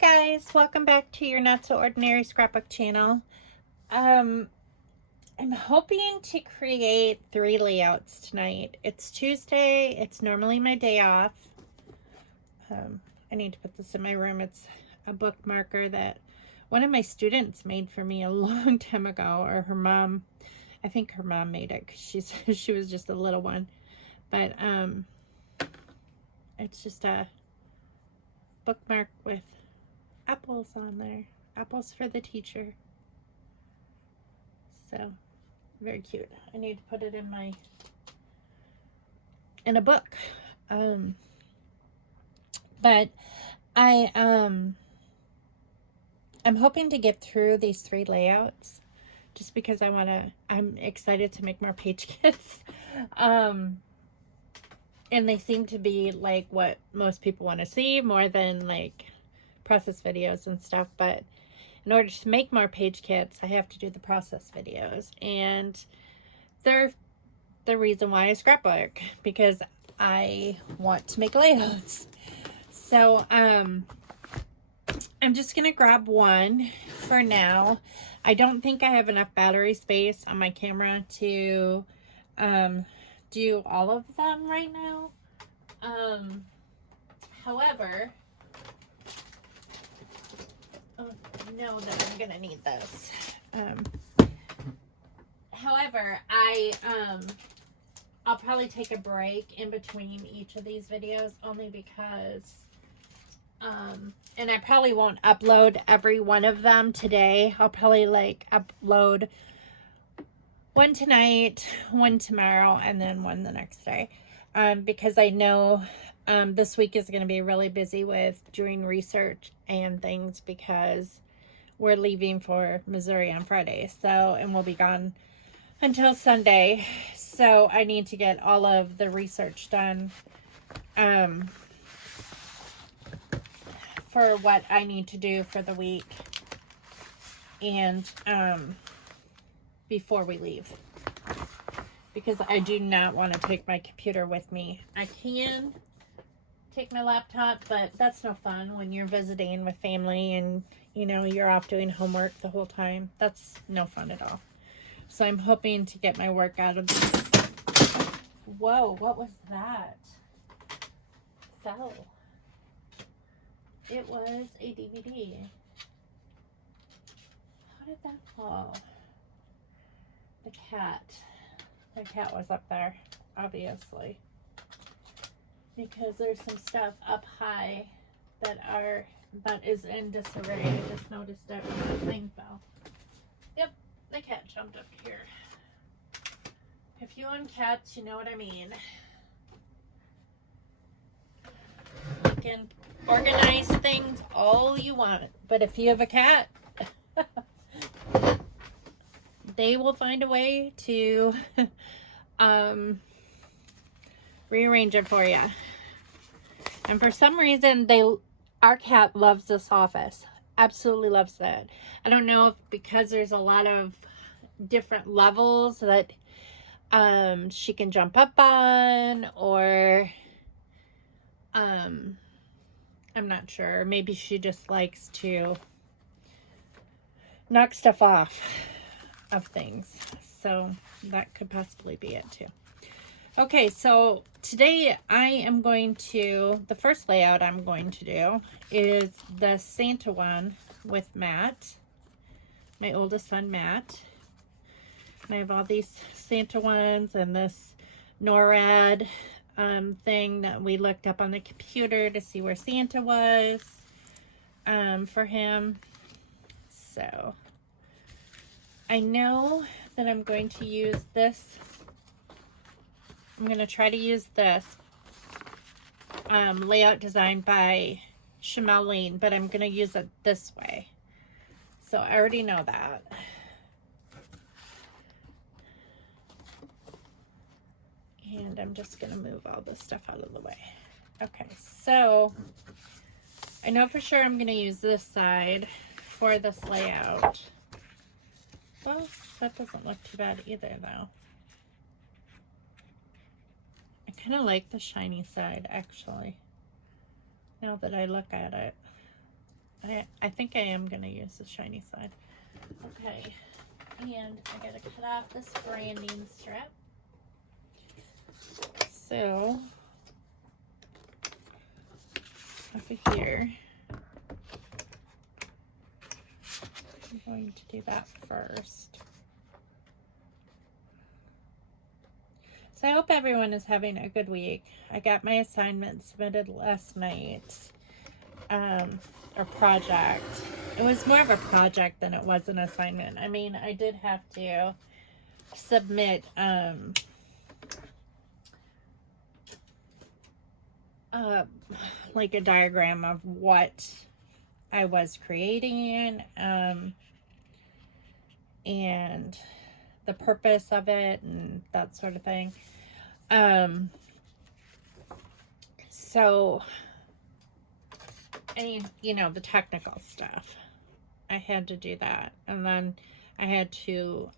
guys, welcome back to your Not So Ordinary Scrapbook channel. I'm hoping to create 3 layouts tonight. It's Tuesday, it's normally my day off. I need to put this in my room. It's a bookmarker that one of my students made for me a long time ago, or her mom. I think her mom made it because she was just a little one. But it's just a bookmark with apples on there. Apples for the teacher. So very cute. I need to put it in a book. But I'm hoping to get through these 3 layouts just because I'm excited to make more page kits. And they seem to be like what most people want to see more than like process videos and stuff. But in order to make more page kits, I have to do the process videos. And they're the reason why I scrapbook, because I want to make layouts. So I'm just going to grab one for now. I don't think I have enough battery space on my camera to do all of them right now. However, I know that I'm gonna need this. However, I'll probably take a break in between each of these videos, only because and I probably won't upload every one of them today. I'll probably like upload one tonight, one tomorrow, and then one the next day. Because I know this week is going to be really busy with doing research and things, because we're leaving for Missouri on Friday. So, and we'll be gone until Sunday. So I need to get all of the research done for what I need to do for the week, and before we leave, because I do not want to take my computer with me. I can take my laptop, but that's no fun when you're visiting with family and you know you're off doing homework the whole time. That's no fun at all. So I'm hoping to get my work out of. Whoa, what was that? Fell. It was a DVD. How did that fall? The cat. The cat was up there, obviously. Because there's some stuff up high that is in disarray. I just noticed it when the thing fell. Yep, the cat jumped up here. If you own cats, you know what I mean. You can organize things all you want, but if you have a cat, they will find a way to rearrange it for you. And for some reason, our cat loves this office. Absolutely loves it. I don't know if because there's a lot of different levels that she can jump up on, or I'm not sure. Maybe she just likes to knock stuff off of things. So that could possibly be it too. Okay, so today the first layout I'm going to do is the Santa one with Matt, my oldest son Matt. And I have all these Santa ones and this NORAD thing that we looked up on the computer to see where Santa was for him. So I know that I'm going to use this. I'm going to try to use this layout design by Shamelene, but I'm going to use it this way. So I already know that. And I'm just going to move all this stuff out of the way. Okay, so I know for sure I'm going to use this side for this layout. Well, that doesn't look too bad either, though. I kind of like the shiny side, actually, now that I look at it. I think I am going to use the shiny side. Okay, and I got to cut off this branding strip. So, over here, I'm going to do that first. So I hope everyone is having a good week. I got my assignment submitted last night, or project. It was more of a project than it was an assignment. I mean, I did have to submit, like a diagram of what I was creating, and the purpose of it and that sort of thing. So, and you know, the technical stuff, I had to do that. And then I had to,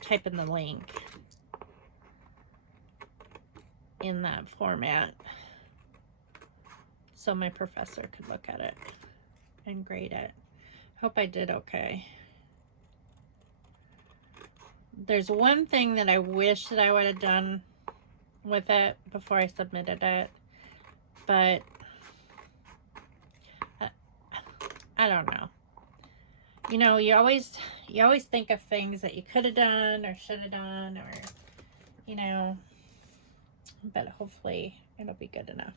type in the link in that format so my professor could look at it and grade it. Hope I did okay. There's one thing that I wish that I would have done with it before I submitted it, but I don't know. You know, you always think of things that you could have done or should have done, or, you know, but hopefully it'll be good enough.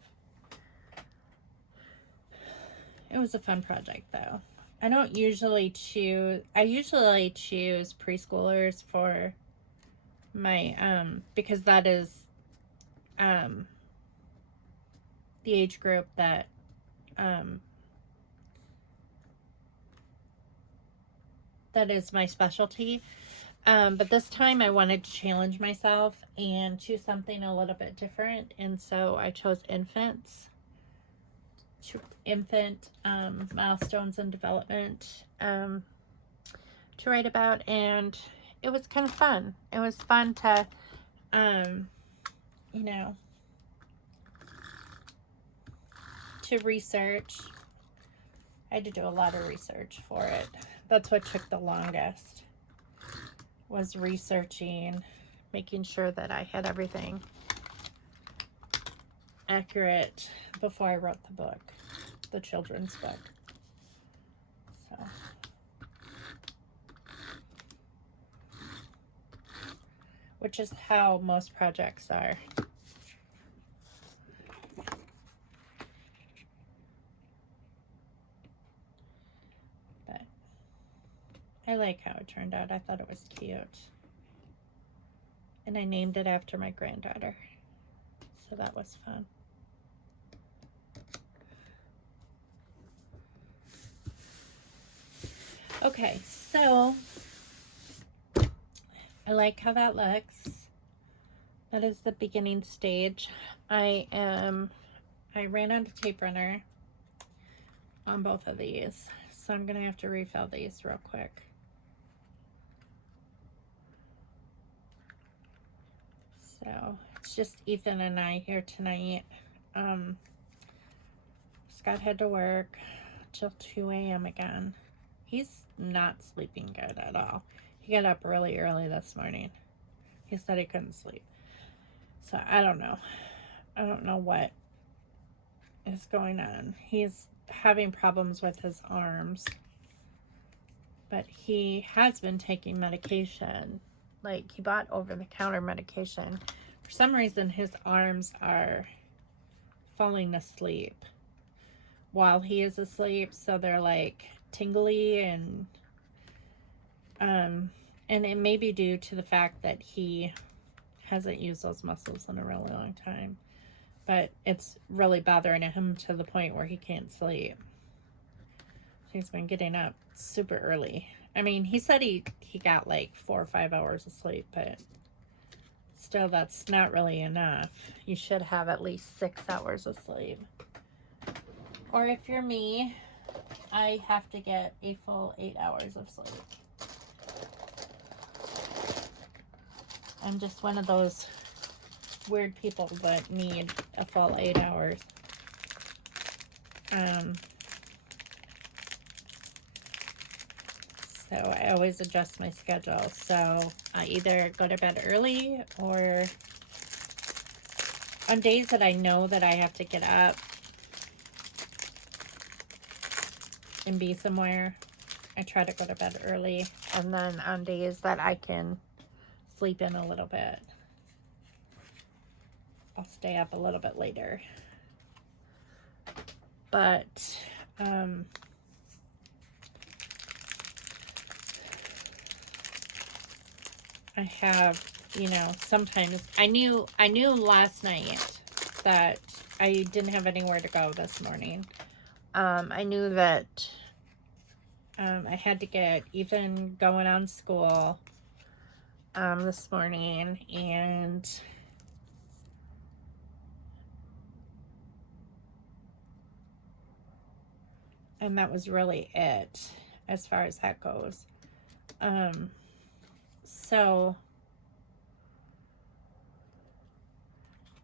It was a fun project though. I don't usually choose, I usually choose preschoolers for my, because that is, the age group that, that is my specialty. But this time I wanted to challenge myself and choose something a little bit different. And so I chose infant milestones and development to write about, and it was kind of fun. It was fun to, you know, to research. I had to do a lot of research for it. That's what took the longest, was researching, making sure that I had everything accurate before I wrote the book, the children's book. So, which is how most projects are. But I like how it turned out. I thought it was cute. And I named it after my granddaughter. So that was fun. Okay, so I like how that looks. That is the beginning stage. I ran out of tape runner on both of these, so I'm gonna have to refill these real quick. So it's just Ethan and I here tonight. Scott had to work till 2 a.m. again. He's not sleeping good at all. He got up really early this morning. He said he couldn't sleep. So I don't know. I don't know what is going on. He's having problems with his arms. But he has been taking medication. Like, he bought over-the-counter medication. For some reason, his arms are falling asleep while he is asleep. So they're like tingly, and it may be due to the fact that he hasn't used those muscles in a really long time, but it's really bothering him to the point where he can't sleep. He's been getting up super early. I mean, he said he got like 4 or 5 hours of sleep, but still, that's not really enough. You should have at least 6 hours of sleep. Or if you're me, I have to get a full 8 hours of sleep. I'm just one of those weird people that need a full 8 hours. So I always adjust my schedule. So I either go to bed early, or on days that I know that I have to get up and be somewhere, I try to go to bed early. And then on days that I can sleep in a little bit, I'll stay up a little bit later. But I have, you know, sometimes I knew last night that I didn't have anywhere to go this morning. I knew that I had to get Ethan going on school this morning, and that was really it as far as that goes. So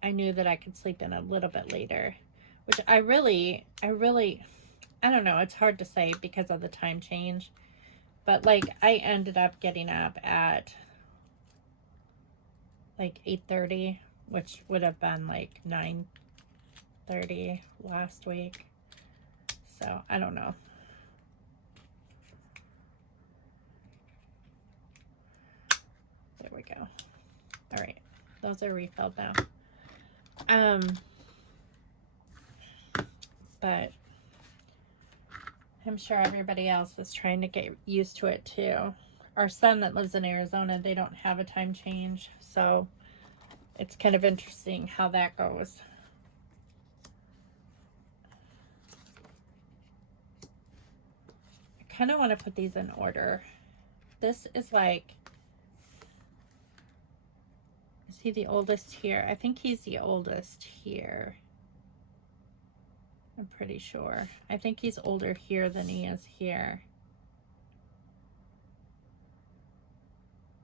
I knew that I could sleep in a little bit later, which I really, I don't know, it's hard to say because of the time change, but like I ended up getting up at like 8:30, which would have been like 9:30 last week. So I don't know. There we go. All right, those are refilled now. But I'm sure everybody else is trying to get used to it too. Our son that lives in Arizona, they don't have a time change, so it's kind of interesting how that goes. I kind of want to put these in order. This is like, is he the oldest here? I think he's the oldest here. I'm pretty sure. I think he's older here than he is here.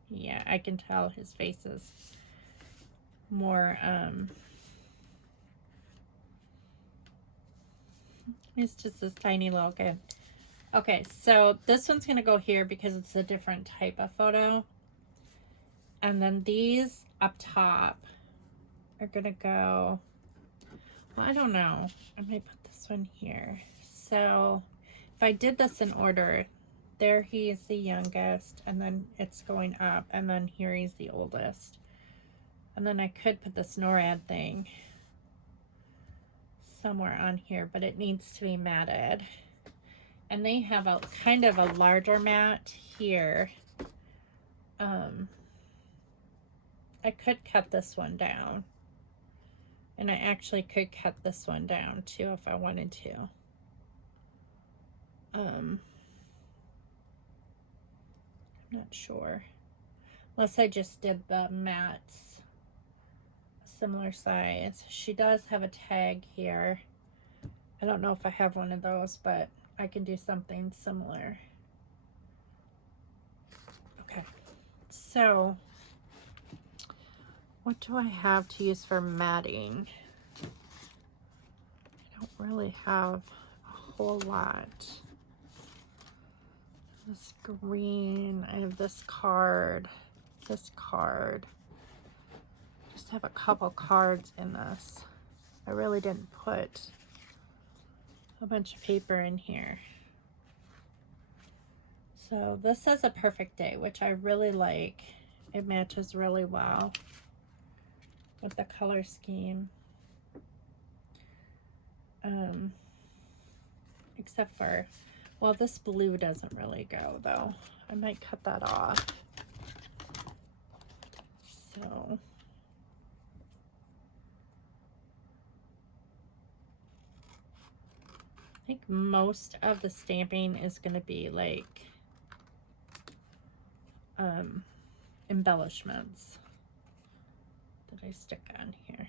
Yeah, I can tell his face is more, he's just this tiny little kid. Okay, so this one's going to go here because it's a different type of photo. And then these up top are going to go, well, I don't know. I might put this one here. So if I did this in order, there he is the youngest, and then it's going up, and then here he's the oldest. And then I could put this NORAD thing somewhere on here, but it needs to be matted. And they have a kind of a larger mat here. I could cut this one down. And I actually could cut this one down too if I wanted to. I'm not sure. Unless I just did the mats similar size. She does have a tag here. I don't know if I have one of those, but I can do something similar. Okay, so what do I have to use for matting? I don't really have a whole lot. This green, I have this card, just have a couple cards in this. I really didn't put a bunch of paper in here. So this says a perfect day, which I really like. It matches really well with the color scheme. Except for, well, this blue doesn't really go though. I might cut that off. So I think most of the stamping is going to be like embellishments that I stick on here.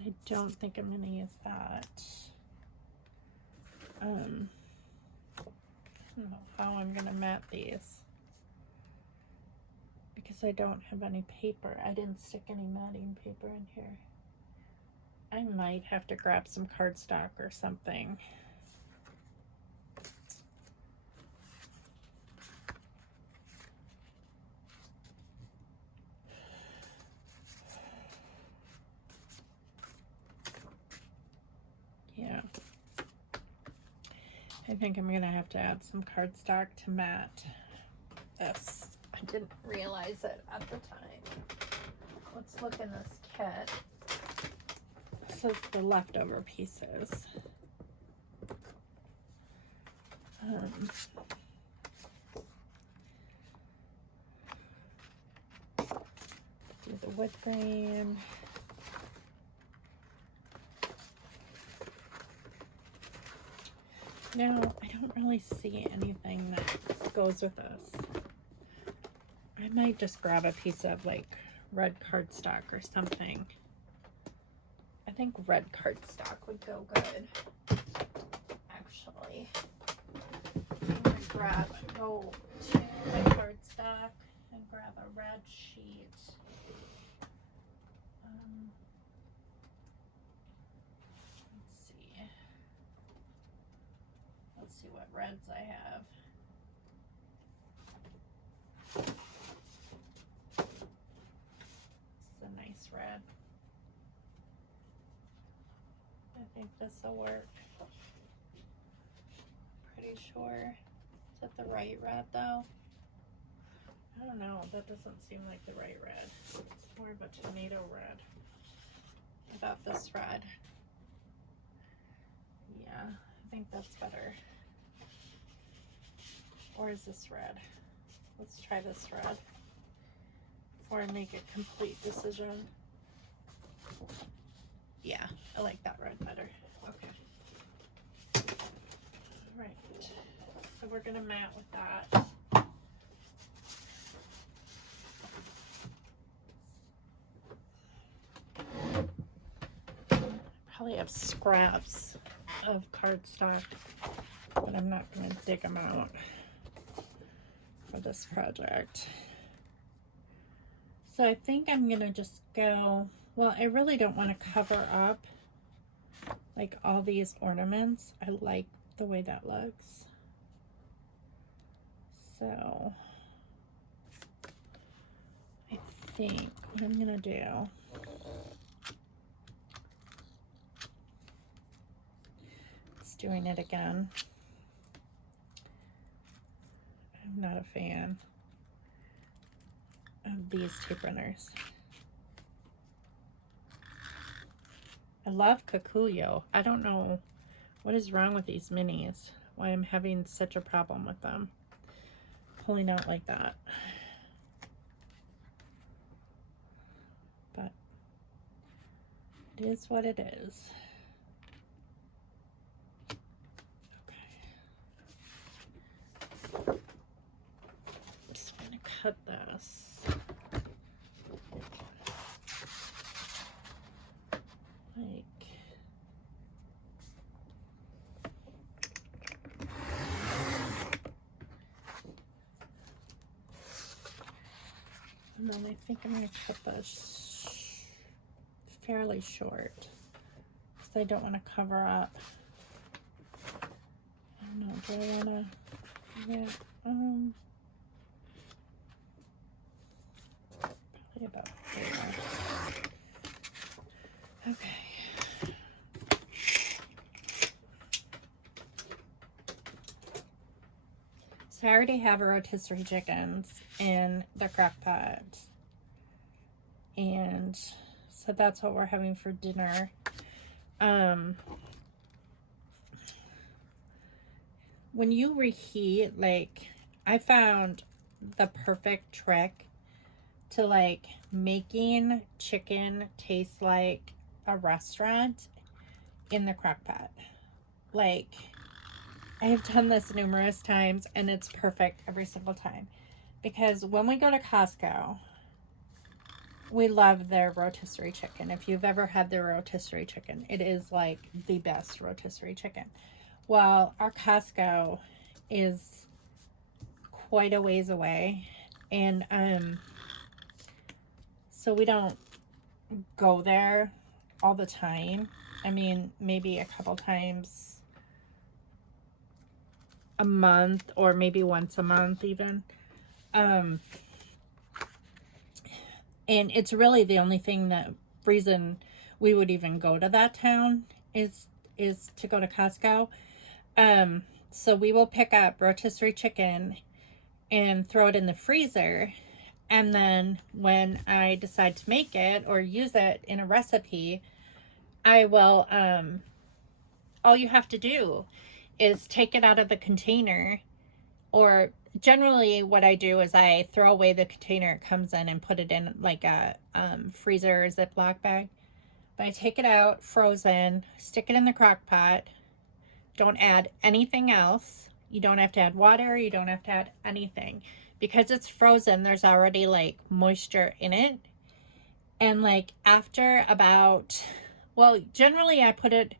I don't think I'm going to use that. I don't know how I'm going to mat these, because I don't have any paper. I didn't stick any matting paper in here. I might have to grab some cardstock or something. Yeah. I think I'm gonna have to add some cardstock to mat this. I didn't realize it at the time. Let's look in this kit. This is the leftover pieces. Do the wood grain. Now, I don't really see anything that goes with this. I might just grab a piece of like red cardstock or something. I think red cardstock would go good. Actually, I'm gonna go to my cardstock and grab a red sheet. Let's see what reds I have. It's a nice red. I think this will work. Pretty sure. Is that the right red though? I don't know. That doesn't seem like the right red. It's more of a tomato red. How about this red? Yeah, I think that's better. Or is this red? Let's try this red before I make a complete decision. Yeah, I like that red better. Okay. All right. So we're gonna mat with that. Probably have scraps of cardstock, but I'm not gonna dig them out for this project. So I think I'm gonna just go, well, I really don't want to cover up like all these ornaments. I like the way that looks. So I think what I'm gonna do, it's doing it again. I'm not a fan of these tape runners. I love Kakuyo. I don't know what is wrong with these minis, why I'm having such a problem with them pulling out like that. But it is what it is. Okay. I'm just gonna cut this. Like, and then I think I'm going to cut this fairly short because I don't want to cover up. I don't know, do I want to, yeah, probably about there. Okay. So I already have our rotisserie chickens in the crock pot. And so that's what we're having for dinner. When you reheat, like, I found the perfect trick to like making chicken taste like a restaurant in the crock pot. Like, I have done this numerous times and it's perfect every single time. Because when we go to Costco, we love their rotisserie chicken. If you've ever had their rotisserie chicken, it is like the best rotisserie chicken. Well, our Costco is quite a ways away, and so we don't go there all the time. I mean, maybe a couple times a month, or maybe once a month even. And it's really the only reason we would even go to that town is to go to Costco. So we will pick up rotisserie chicken and throw it in the freezer. And then when I decide to make it or use it in a recipe, I will, all you have to do is take it out of the container, or generally what I do is I throw away the container it comes in and put it in like a freezer Ziploc bag. But I take it out frozen, stick it in the crock pot. Don't add anything else. You don't have to add water. You don't have to add anything. Because it's frozen, there's already like moisture in it. And like after about, well, generally I put it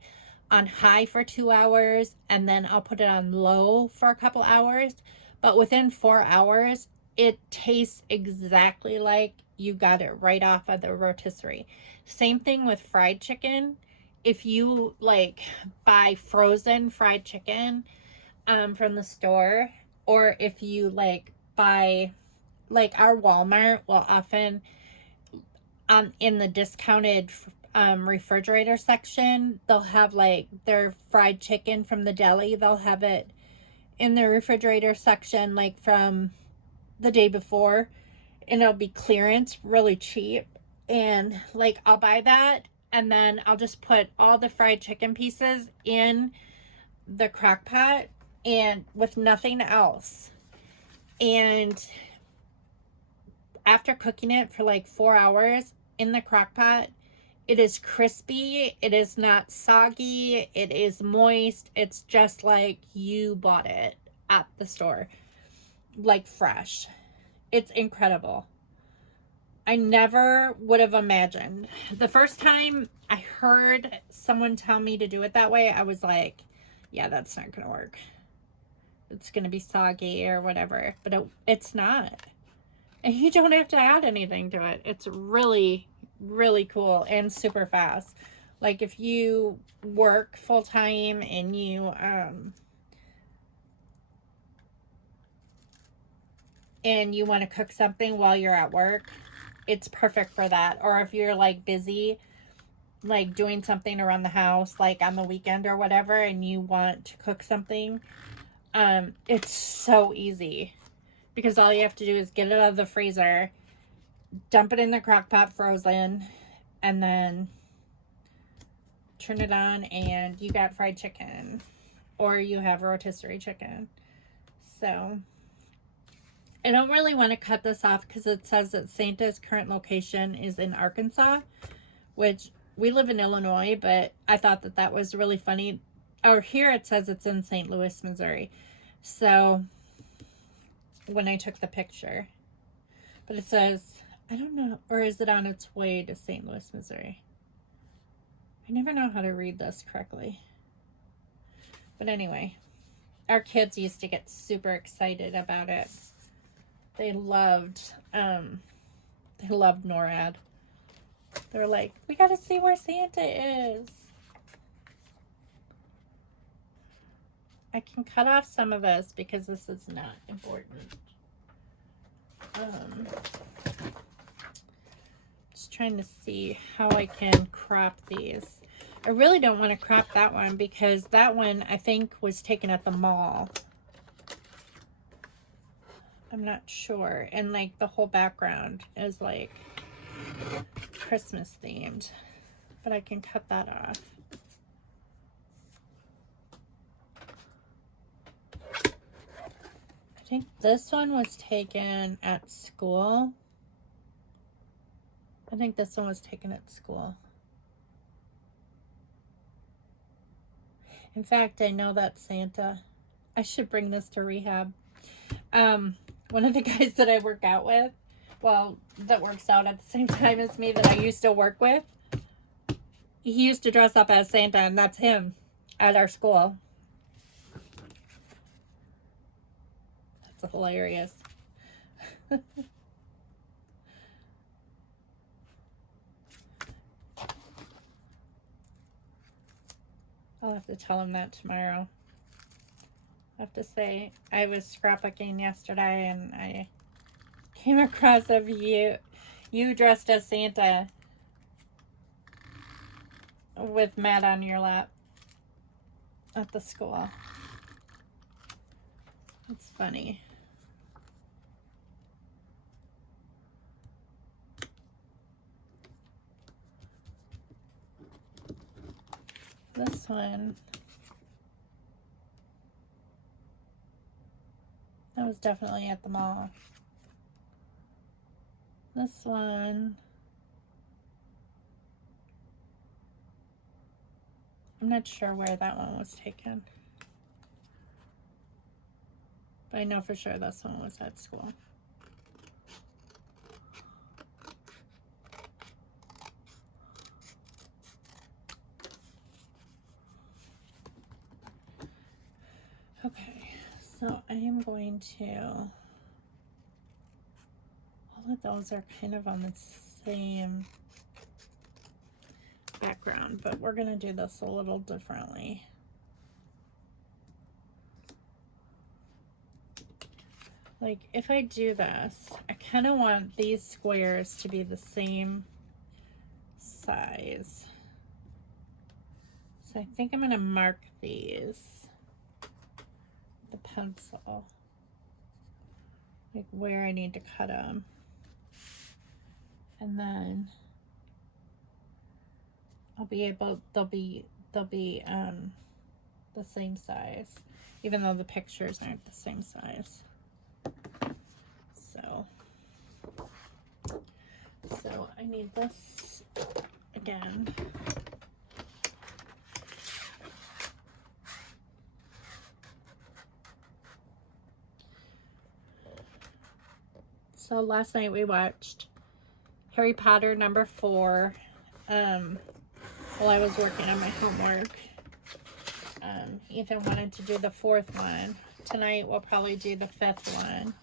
on high for 2 hours, and then I'll put it on low for a couple hours. But within 4 hours, it tastes exactly like you got it right off of the rotisserie. Same thing with fried chicken. If you like buy frozen fried chicken from the store, or if you like buy, like our Walmart will often in the discounted refrigerator section, they'll have like their fried chicken from the deli. They'll have it in the refrigerator section like from the day before, and it'll be clearance, really cheap. And like I'll buy that, and then I'll just put all the fried chicken pieces in the crock pot and with nothing else. And after cooking it for like 4 hours in the crock pot, it is crispy. It is not soggy. It is moist. It's just like you bought it at the store, like fresh. It's incredible. I never would have imagined. The first time I heard someone tell me to do it that way, I was like, yeah, that's not going to work. It's going to be soggy or whatever. But it's not. And you don't have to add anything to it. It's really, really cool and super fast. Like if you work full time and you want to cook something while you're at work, it's perfect for that. Or if you're like busy, like doing something around the house, like on the weekend or whatever, and you want to cook something, it's so easy. Because all you have to do is get it out of the freezer, dump it in the crock pot frozen, and then turn it on, and you got fried chicken, or you have rotisserie chicken. So I don't really want to cut this off because it says that Santa's current location is in Arkansas, which we live in Illinois, but I thought that that was really funny. Or here it says it's in St. Louis, Missouri. So when I took the picture, but it says, I don't know, or is it on its way to St. Louis, Missouri? I never know how to read this correctly. But anyway, our kids used to get super excited about it. They loved NORAD. They're like, we got to see where Santa is. I can cut off some of this because this is not important. Just trying to see how I can crop these. I really don't want to crop that one because that one I think was taken at the mall. I'm not sure. And like the whole background is like Christmas themed. But I can cut that off. I think this one was taken at school. I think this one was taken at school. In fact, I know that's Santa. I should bring this to rehab. One of the guys that I work out with, well, that works out at the same time as me that I used to work with. He used to dress up as Santa, and that's him at our school. That's hilarious. I'll have to tell him that tomorrow. I have to say, I was scrapbooking yesterday and I came across of you dressed as Santa with Matt on your lap at the school. It's funny. This one, that was definitely at the mall. This one, I'm not sure where that one was taken. But I know for sure this one was at school. Okay, so I am going to, all of those are kind of on the same background, but we're going to do this a little differently. Like, if I do this, I kind of want these squares to be the same size. So I think I'm going to mark these with the pencil, like where I need to cut them. And then I'll be able, they'll be the same size, even though the pictures aren't the same size. So I need this again. So last night we watched Harry Potter #4 while I was working on my homework. Ethan wanted to do the 4th one. Tonight we'll probably do the 5th one.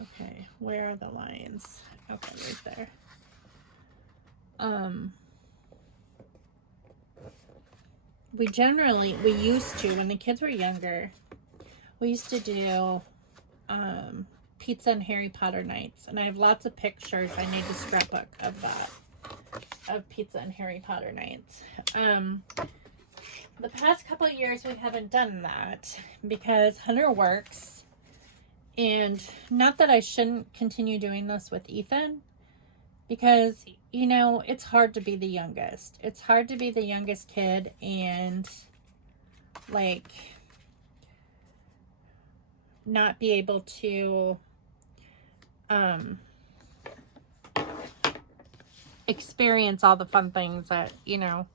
Okay, where are the lines? Okay, right there. We used to, when the kids were younger, we used to do pizza and Harry Potter nights, and I have lots of pictures. I need a scrapbook of that, of pizza and Harry Potter nights. The past couple of years we haven't done that because Hunter works, and not that I shouldn't continue doing this with Ethan, because you know, it's hard to be the youngest. It's hard to be the youngest kid and like not be able to experience all the fun things that, you know,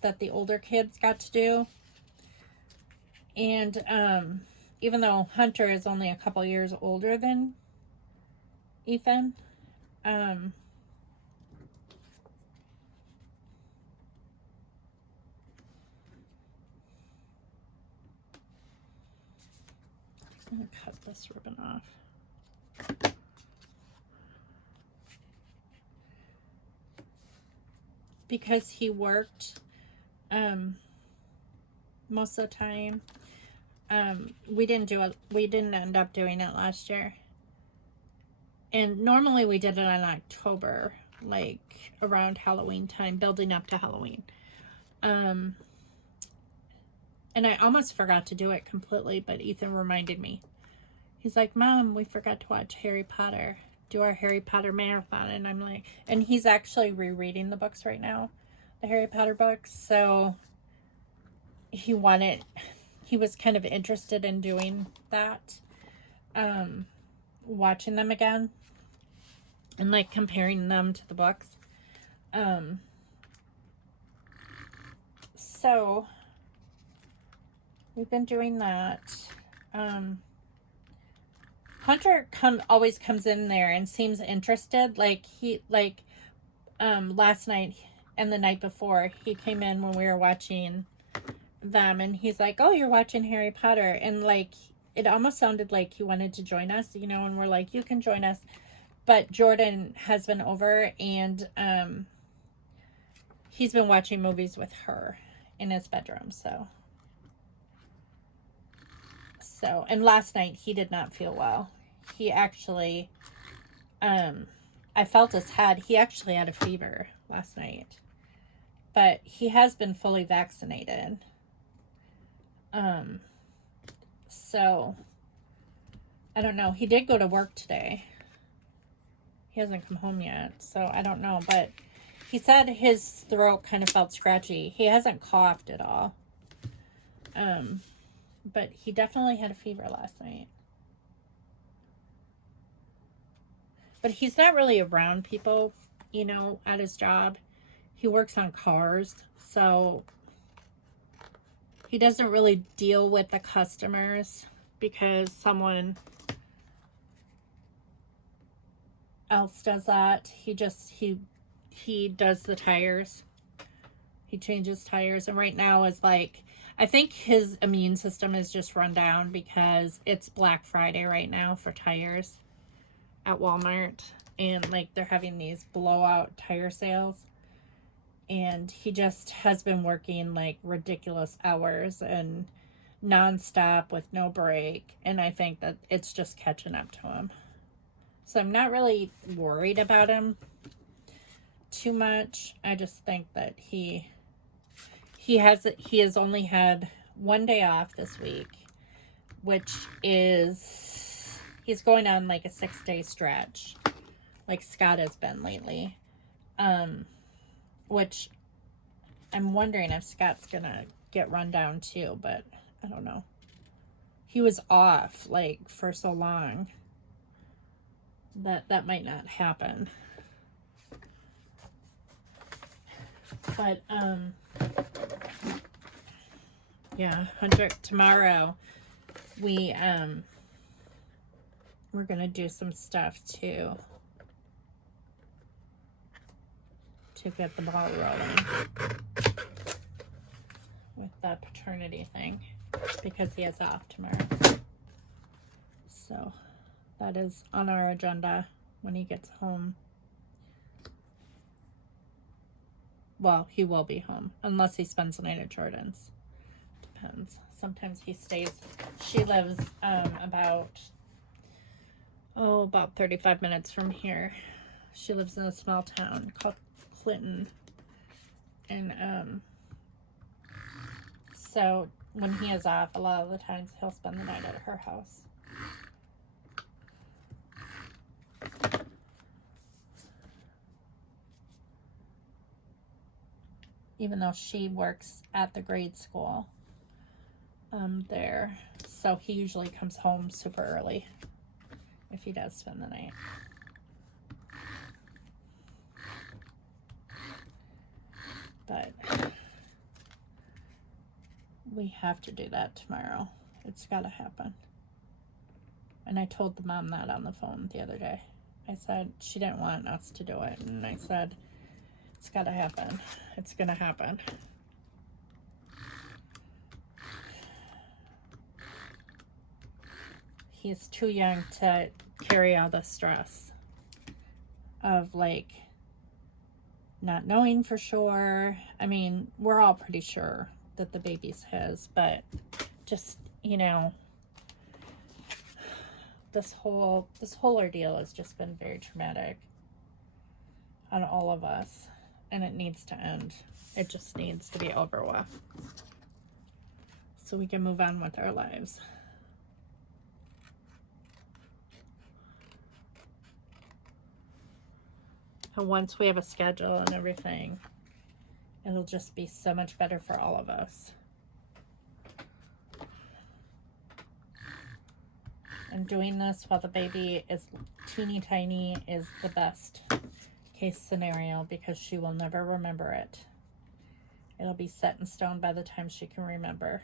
that the older kids got to do. And even though Hunter is only a couple years older than Ethan, I'm gonna cut this ribbon off. Because he worked most of the time. We didn't end up doing it last year. And normally we did it in October, like around Halloween time, building up to Halloween. And I almost forgot to do it completely, but Ethan reminded me. He's like, Mom, we forgot to watch Harry Potter. Do our Harry Potter marathon. And I'm like, and he's actually rereading the books right now, the Harry Potter books. So he was kind of interested in doing that, watching them again and like comparing them to the books. So we've been doing that. Hunter always comes in there and seems interested. Last night and the night before, he came in when we were watching them, and he's like, "Oh, you're watching Harry Potter," and like it almost sounded like he wanted to join us, and we're like, "You can join us," but Jordan has been over, and he's been watching movies with her in his bedroom. So and last night he did not feel well. He actually, I felt his head. He actually had a fever last night, but he has been fully vaccinated. So I don't know. He did go to work today. He hasn't come home yet, so I don't know, but he said his throat kind of felt scratchy. He hasn't coughed at all. But he definitely had a fever last night. But he's not really around people, at his job. He works on cars, so he doesn't really deal with the customers because someone else does that. He does the tires. He changes tires, and right now is like, I think his immune system is just run down because it's Black Friday right now for tires at Walmart, and like they're having these blowout tire sales, and he just has been working like ridiculous hours and nonstop with no break, and I think that it's just catching up to him. So I'm not really worried about him too much. I just think that he has only had one day off this week, which is he's going on like a 6-day stretch, like Scott has been lately. Which I'm wondering if Scott's gonna get run down too, but I don't know. He was off like for so long that might not happen. But yeah, Hunter, tomorrow we're gonna do some stuff to get the ball rolling with the paternity thing because he is off tomorrow. So that is on our agenda when he gets home. Well, he will be home unless he spends the night at Jordan's. Depends. Sometimes he stays. She lives about 35 minutes from here. She lives in a small town called Clinton, and so when he is off, a lot of the times he'll spend the night at her house. Even though she works at the grade school there, so he usually comes home super early if he does spend the night. But we have to do that tomorrow. It's got to happen. And I told the mom that on the phone the other day. I said she didn't want us to do it, and I said it's got to happen. It's going to happen. He's too young to carry all the stress of like not knowing for sure. I mean, we're all pretty sure that the baby's his, but just, this whole ordeal has just been very traumatic on all of us, and it needs to end. It just needs to be over with so we can move on with our lives. And once we have a schedule and everything, it'll just be so much better for all of us. And doing this while the baby is teeny tiny is the best case scenario because she will never remember it. It'll be set in stone by the time she can remember.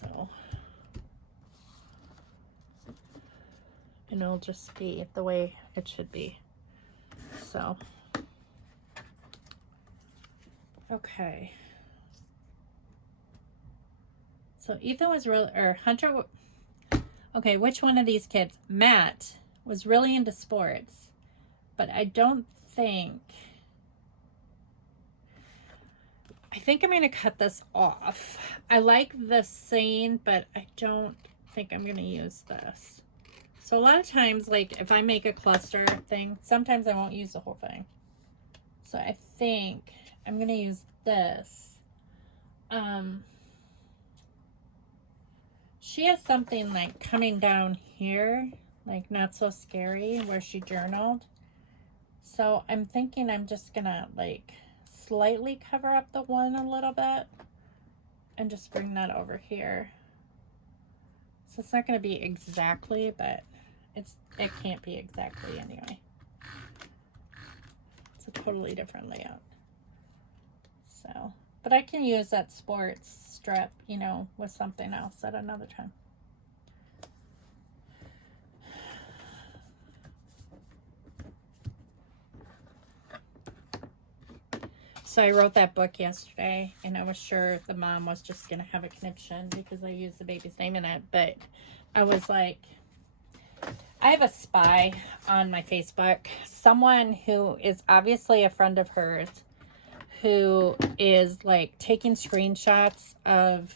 So, and it'll just be the way it should be. So, okay. So Ethan was really, or Hunter, okay, which one of these kids? Matt was really into sports, but I think I'm going to cut this off. I like this scene, but I don't think I'm going to use this. So a lot of times, like if I make a cluster thing, sometimes I won't use the whole thing. So I think I'm going to use this. She has something like coming down here, like Not So Scary, where she journaled. So I'm thinking I'm just gonna like slightly cover up the one a little bit and just bring that over here. So it's not gonna be exactly, but it can't be exactly anyway. It's a totally different layout. So, but I can use that sports strip, you know, with something else at another time. So I wrote that book yesterday, and I was sure the mom was just going to have a conniption because I used the baby's name in it. But I was like, I have a spy on my Facebook, someone who is obviously a friend of hers, who is like taking screenshots of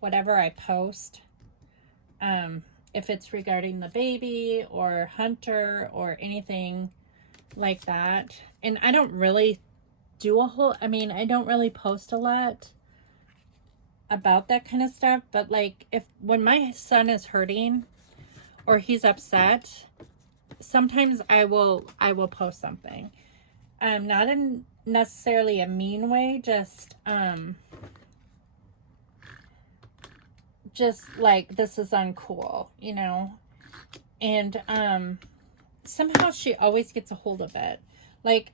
whatever I post. If it's regarding the baby or Hunter or anything like that. And I don't really do I don't really post a lot about that kind of stuff, but like when my son is hurting or he's upset, sometimes I will post something. Not in necessarily a mean way, just like, this is uncool, you know. And somehow she always gets a hold of it. Like,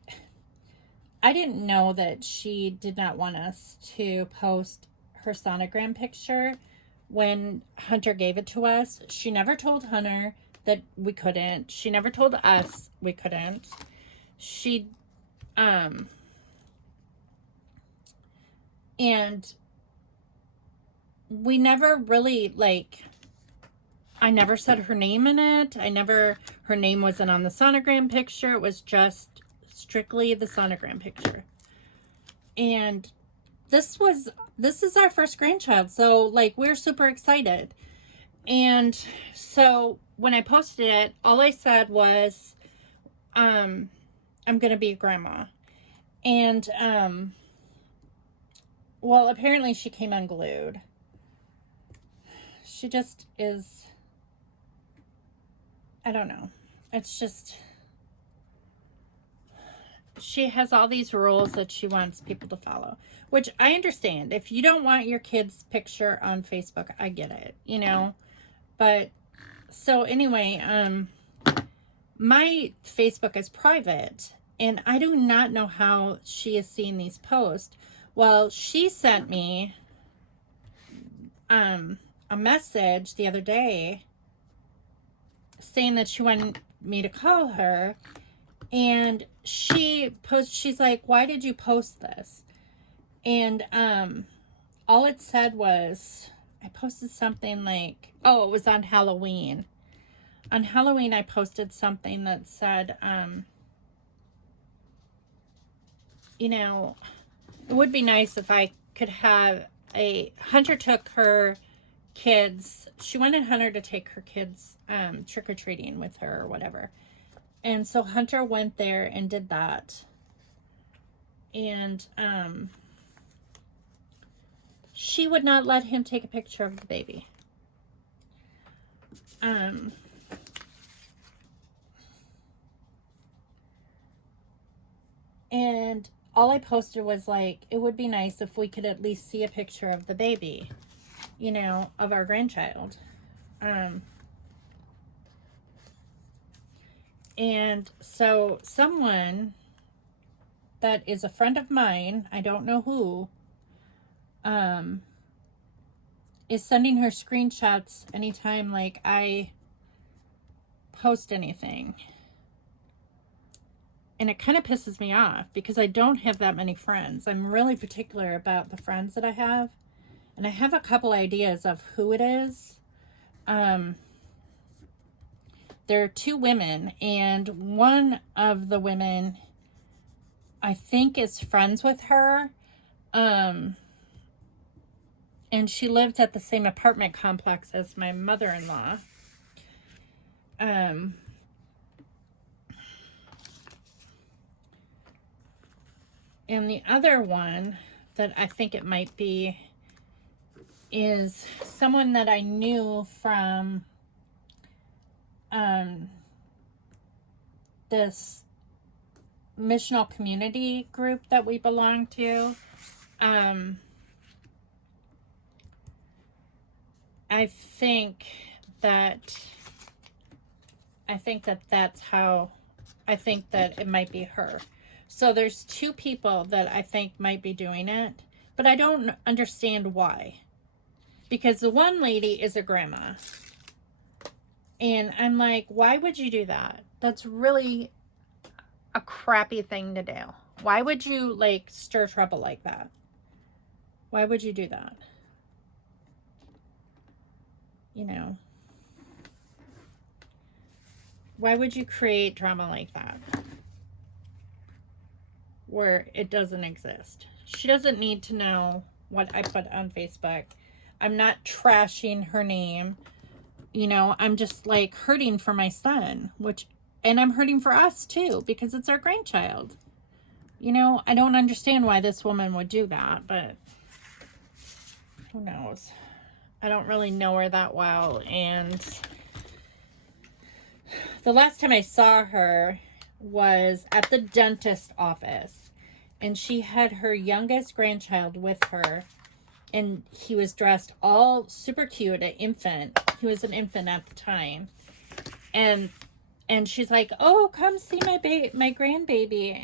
I didn't know that she did not want us to post her sonogram picture when Hunter gave it to us. She never told Hunter that we couldn't. She never told us we couldn't. She, and we never really, like, I never said her name in it. Her name wasn't on the sonogram picture. It was just strictly the sonogram picture. And this is our first grandchild, so like we're super excited. And so when I posted it, all I said was I'm gonna be a grandma. And well, apparently she came unglued. She just is, I don't know, it's just, she has all these rules that she wants people to follow, which I understand. If you don't want your kid's picture on Facebook, I get it, you know. But so anyway, my Facebook is private, and I do not know how she is seeing these posts. Well, she sent me a message the other day saying that she wanted me to call her. And she's like, why did you post this? And all it said was, I posted something like, oh, it was on Halloween. On Halloween, I posted something that said, you know, it would be nice if I could have Hunter took her kids, she wanted Hunter to take her kids trick-or-treating with her or whatever. And so Hunter went there and did that. And she would not let him take a picture of the baby. And all I posted was like, it would be nice if we could at least see a picture of the baby, you know, of our grandchild. And so someone that is a friend of mine, I don't know who, is sending her screenshots anytime like I post anything. And it kind of pisses me off because I don't have that many friends. I'm really particular about the friends that I have. And I have a couple ideas of who it is. There are 2 women, and one of the women I think is friends with her. And she lived at the same apartment complex as my mother-in-law. And the other one that I think it might be is someone that I knew from this missional community group that we belong to. I think that that's how I think that it might be her. So there's 2 people that I think might be doing it, but I don't understand why. Because the one lady is a grandma. And I'm like, why would you do that? That's really a crappy thing to do. Why would you like stir trouble like that? Why would you do that? You know, why would you create drama like that where it doesn't exist? She doesn't need to know what I put on Facebook. I'm not trashing her name. You know, I'm just like hurting for my son, and I'm hurting for us too, because it's our grandchild. You know, I don't understand why this woman would do that, but who knows? I don't really know her that well. And the last time I saw her was at the dentist office, and she had her youngest grandchild with her. And he was dressed all super cute, an infant. He was an infant at the time. And she's like, "Oh, come see my grandbaby."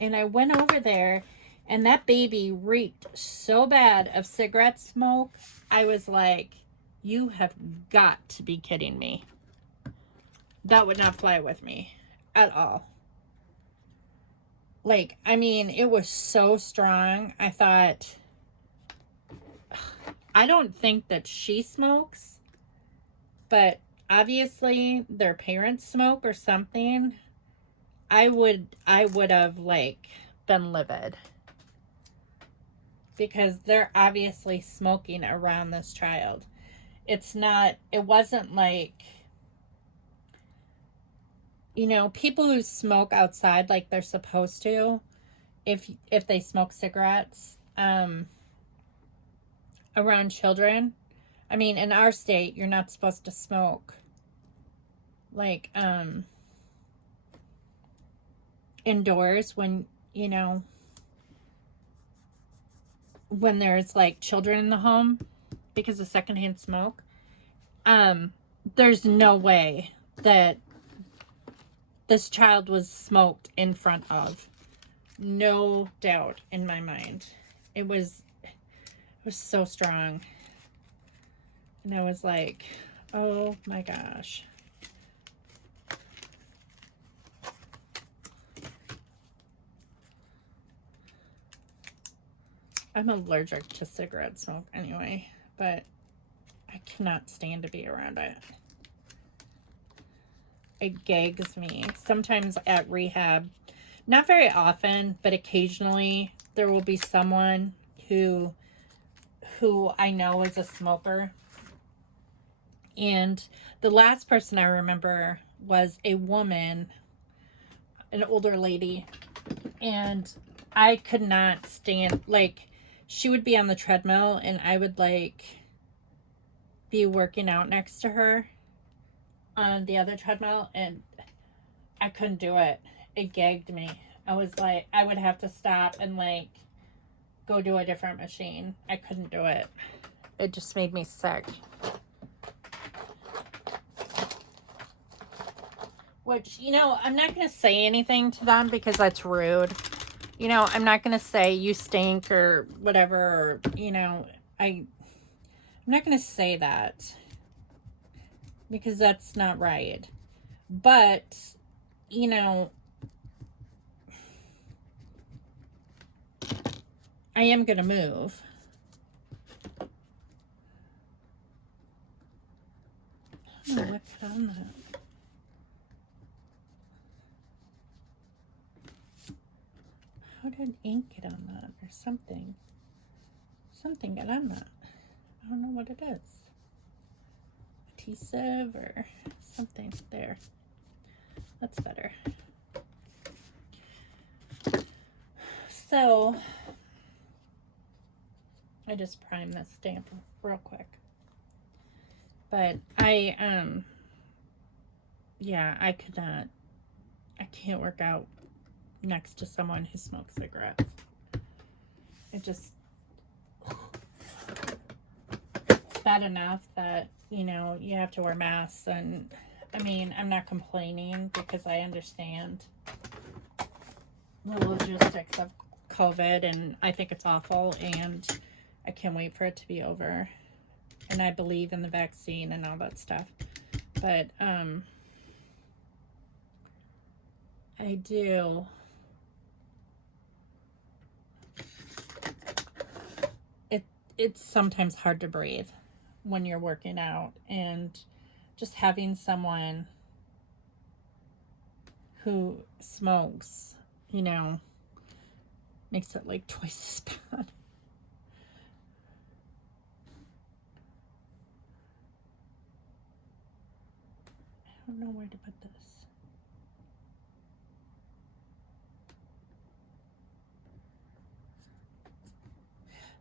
And I went over there, and that baby reeked so bad of cigarette smoke. I was like, you have got to be kidding me. That would not fly with me at all. Like, I mean, it was so strong. I thought, I don't think that she smokes, but obviously their parents smoke or something. I would have like been livid, because they're obviously smoking around this child. It wasn't like, you know, people who smoke outside like they're supposed to, if they smoke cigarettes around children. I mean, in our state, you're not supposed to smoke like indoors when, you know, when there's like children in the home because of secondhand smoke. There's no way that this child was smoked in front of. No doubt in my mind. It was so strong. And I was like, oh my gosh. I'm allergic to cigarette smoke anyway, but I cannot stand to be around it. It gags me. Sometimes at rehab, not very often, but occasionally there will be someone who I know is a smoker. And the last person I remember was a woman, an older lady, and I could not stand, like, she would be on the treadmill and I would like be working out next to her on the other treadmill, and I couldn't do it. It gagged me. I was like, I would have to stop and like go do a different machine. I couldn't do it. It just made me sick. Which, you know, I'm not going to say anything to them because that's rude. You know, I'm not going to say you stink or whatever, or, you know, I'm not going to say that because that's not right. But, you know, I am going to move. I don't know what got on that. How did ink get on that or something? Something got on that. I don't know what it is. Adhesive or something there. That's better. So I just primed this stamp real quick. But yeah, I can't work out next to someone who smokes cigarettes. It just, it's bad enough that, you know, you have to wear masks. And I mean, I'm not complaining because I understand the logistics of COVID, and I think it's awful, and I can't wait for it to be over. And I believe in the vaccine and all that stuff. But I do. It's sometimes hard to breathe when you're working out, and just having someone who smokes, you know, makes it like twice as bad. I don't know where to put this.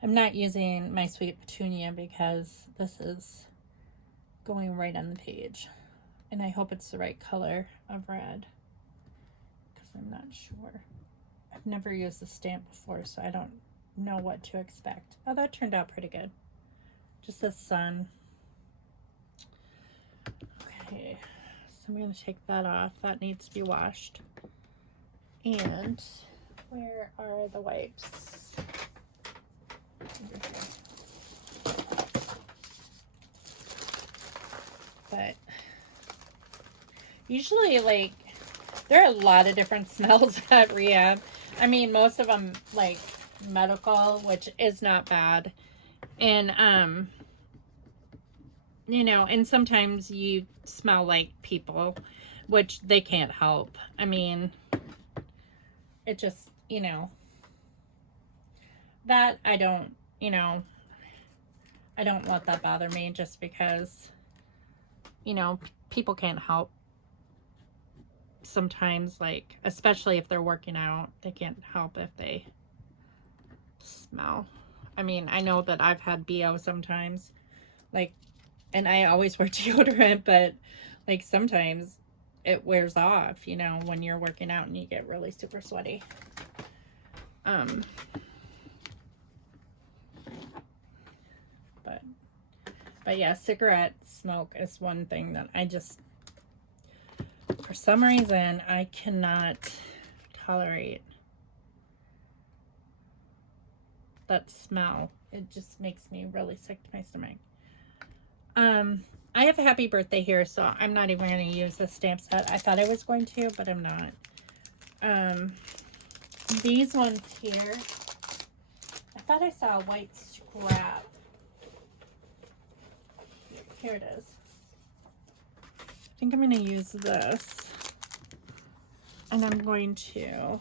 I'm not using my Sweet Petunia because this is going right on the page. And I hope it's the right color of red, because I'm not sure. I've never used the stamp before, so I don't know what to expect. Oh, that turned out pretty good. Just the sun. Okay, so I'm going to take that off. That needs to be washed. And where are the wipes? But usually, like, there are a lot of different smells at rehab. I mean, most of them, like, medical, which is not bad. And, you know, and sometimes you smell like people, which they can't help. I mean, it just, you know, that I don't, you know, I don't let that bother me, just because, you know, people can't help. Sometimes, like, especially if they're working out, they can't help if they smell. I mean, I know that I've had BO sometimes, like, and I always wear deodorant, but like sometimes it wears off, you know, when you're working out and you get really super sweaty. But yeah, cigarette smoke is one thing that I just, for some reason, I cannot tolerate. That smell. It just makes me really sick to my stomach. I have a happy birthday here, so I'm not even going to use this stamp set. I thought I was going to, but I'm not. These ones here, I thought I saw a white scrap. Here it is. I think I'm going to use this. And I'm going to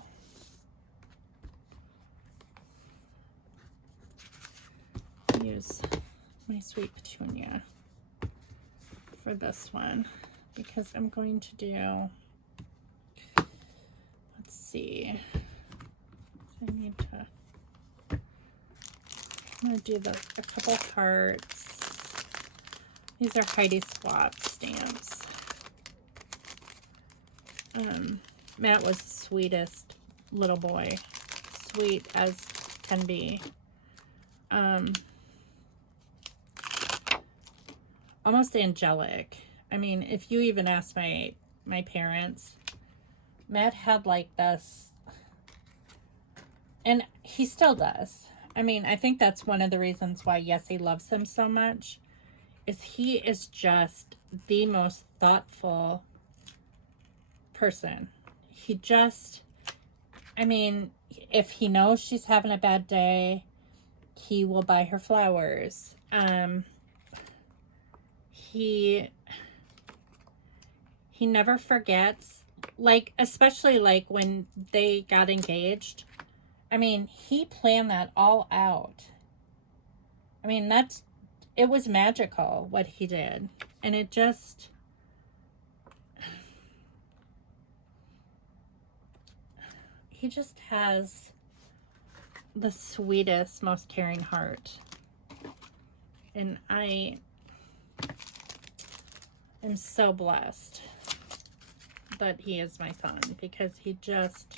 use my Sweet Petunia for this one, because I'm going to do, let's see, I need to, I'm going to do a couple hearts. These are Heidi Swapp stamps. Matt was the sweetest little boy, sweet as can be. Almost angelic. I mean, if you even ask my parents, Matt had like this, and he still does. I mean, I think that's one of the reasons why Yessie loves him so much, is he is just the most thoughtful person. He just, I mean, if he knows she's having a bad day, he will buy her flowers. He never forgets, like, especially like when they got engaged. I mean, he planned that all out. I mean, it was magical what he did. And it just, he just has the sweetest, most caring heart. And I am so blessed that he is my son, because he just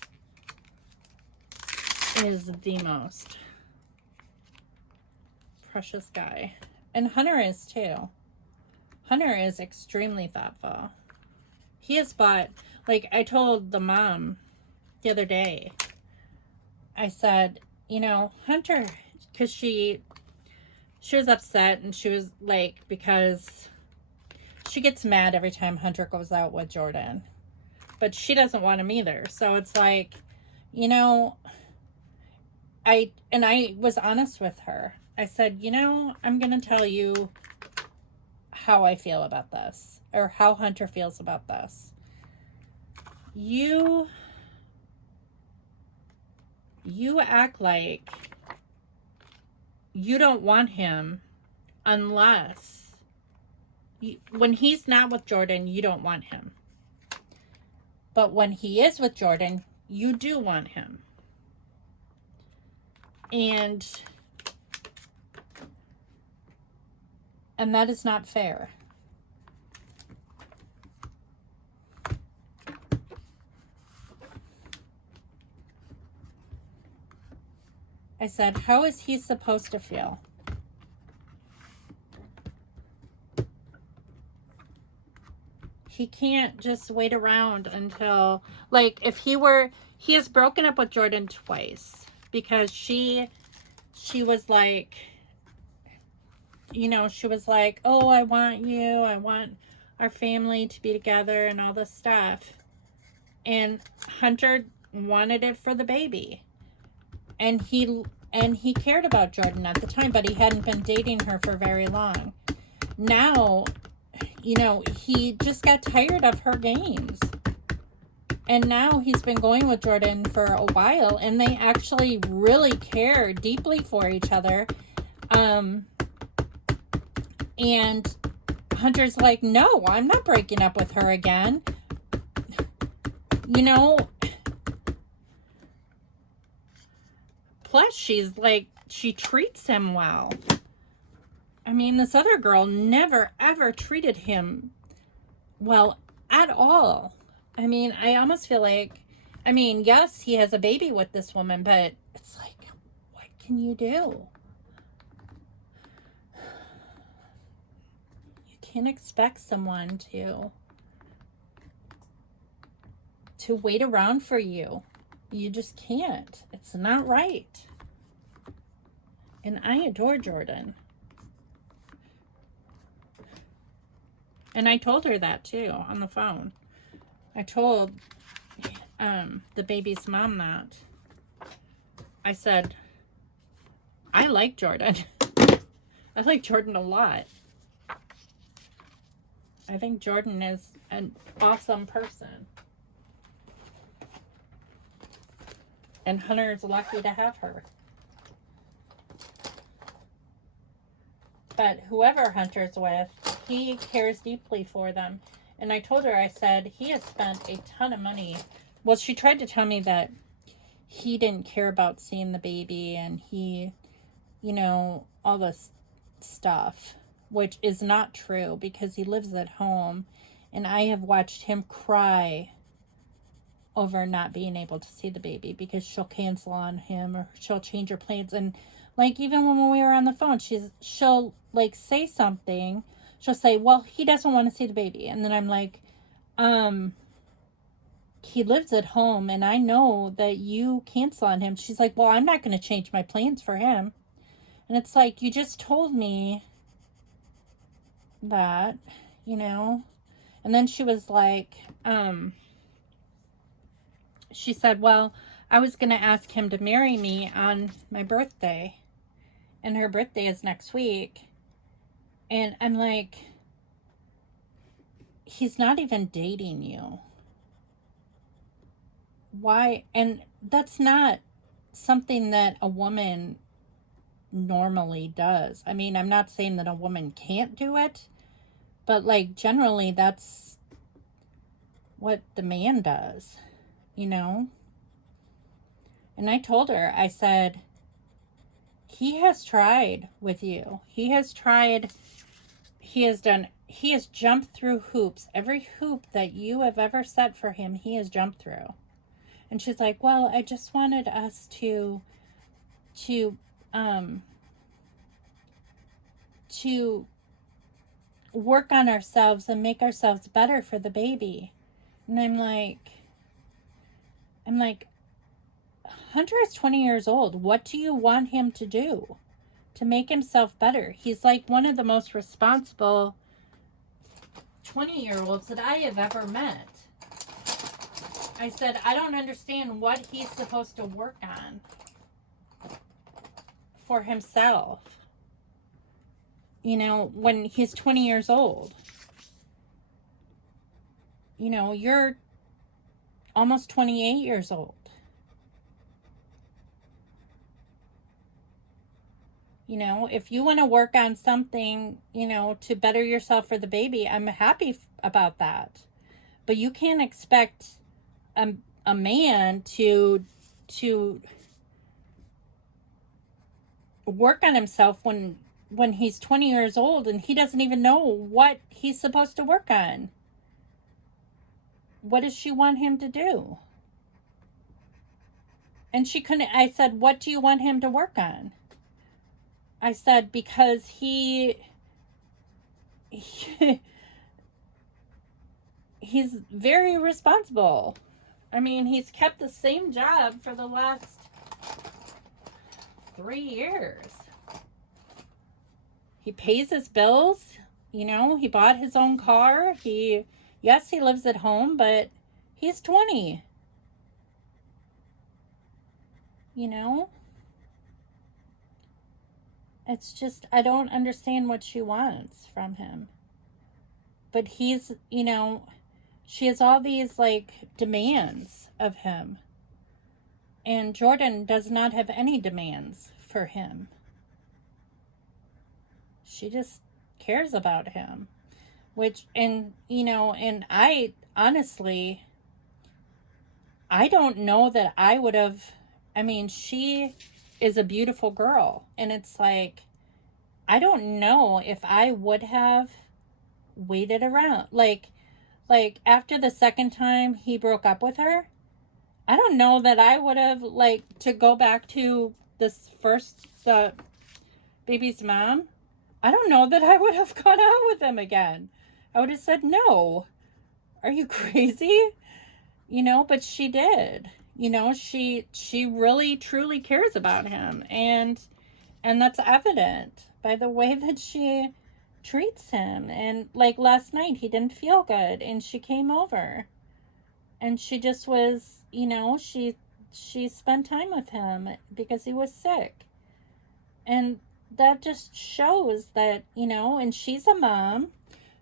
is the most precious guy. And Hunter is too. Hunter is extremely thoughtful. He has bought, like I told the mom the other day, I said, you know, Hunter, because she was upset, and she was like, because she gets mad every time Hunter goes out with Jordan, but she doesn't want him either. So it's like, you know, I was honest with her. I said, you know, I'm going to tell you how I feel about this, or how Hunter feels about this. You act like you don't want him unless, when he's not with Jordan, you don't want him. But when he is with Jordan, you do want him. And that is not fair. I said, how is he supposed to feel? He can't just wait around until, like, if he has broken up with Jordan twice, because she was like, you know, she was like, oh, I want our family to be together and all this stuff. And Hunter wanted it for the baby. And he cared about Jordan at the time, but he hadn't been dating her for very long. Now, you know, he just got tired of her games. And now he's been going with Jordan for a while, and they actually really care deeply for each other. And Hunter's like, no, I'm not breaking up with her again. You know, plus she's like, she treats him well. I mean, this other girl never ever treated him well at all. I mean, I almost feel like, I mean, yes, he has a baby with this woman, but it's like, what can you do? You can't expect someone to wait around for you. You just can't. It's not right. And I adore Jordan. And I told her that too on the phone. I told the baby's mom that. I said, I like Jordan. I like Jordan a lot. I think Jordan is an awesome person. And Hunter's lucky to have her. But whoever Hunter's with, he cares deeply for them. And I told her, I said, he has spent a ton of money. Well, she tried to tell me that he didn't care about seeing the baby, and he, you know, all this stuff, which is not true, because he lives at home, and I have watched him cry over not being able to see the baby, because she'll cancel on him, or she'll change her plans. And like, even when we were on the phone, she'll like say something. She'll say, well, he doesn't want to see the baby. And then I'm like, he lives at home and I know that you cancel on him. She's like, well, I'm not going to change my plans for him. And it's like, you just told me that, you know. And then she was like, she said, well, I was going to ask him to marry me on my birthday. And her birthday is next week. And I'm like, he's not even dating you. Why? And that's not something that a woman normally does. I mean, I'm not saying that a woman can't do it, but like generally that's what the man does, you know? And I told her, I said, he has tried with you. He has tried, he has jumped through hoops. Every hoop that you have ever set for him, he has jumped through. And she's like, well, I just wanted us to work on ourselves and make ourselves better for the baby. And I'm like, Hunter is 20 years old. What do you want him to do to make himself better? He's like one of the most responsible 20-year-olds that I have ever met. I said, I don't understand what he's supposed to work on for himself, you know, when he's 20 years old. You know, you're almost 28 years old. You know, if you want to work on something, you know, to better yourself for the baby, I'm happy about that. But you can't expect a man to work on himself when he's 20 years old and he doesn't even know what he's supposed to work on. What does she want him to do? And she couldn't. I said, what do you want him to work on? I said, because he's very responsible. I mean, he's kept the same job for the last 3 years. He pays his bills, you know, he bought his own car. Yes, he lives at home, but he's 20. You know? It's just, I don't understand what she wants from him. But he's, you know, she has all these, like, demands of him. And Jordan does not have any demands for him. She just cares about him. Which, and, you know, and I, honestly, I don't know that I would have, I mean, she is a beautiful girl. And it's like, I don't know if I would have waited around. Like after the second time he broke up with her, I don't know that I would have, like, to go back to the baby's mom. I don't know that I would have gone out with him again. I would have said, no. Are you crazy? You know, but she did. You know, she really, truly cares about him. And that's evident by the way that she treats him. And like last night, he didn't feel good. And she came over. And she just was, you know, she spent time with him because he was sick. And that just shows that, you know, and she's a mom.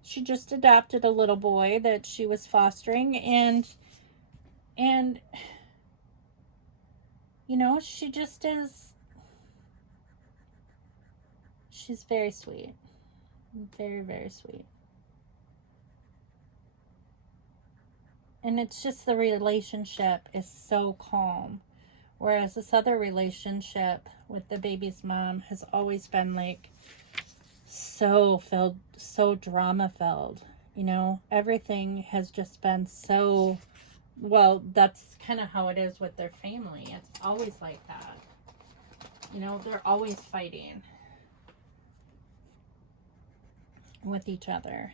She just adopted a little boy that she was fostering, and you know, she just is, she's very sweet. Very, very sweet. And it's just the relationship is so calm. Whereas this other relationship with the baby's mom has always been like so drama filled. You know, everything has just been so, well, that's kind of how it is with their family. It's always like that. You know, they're always fighting with each other.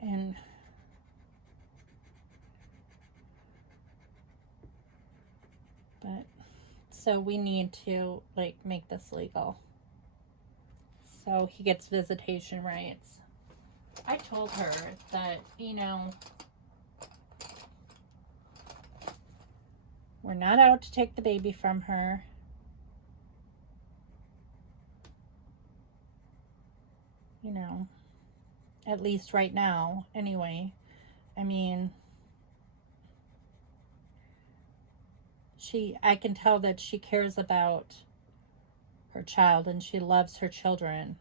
And But, so we need to, like, make this legal. So he gets visitation rights. I told her that, you know, we're not out to take the baby from her. You know, at least right now, anyway. I mean, I can tell that she cares about her child and she loves her children.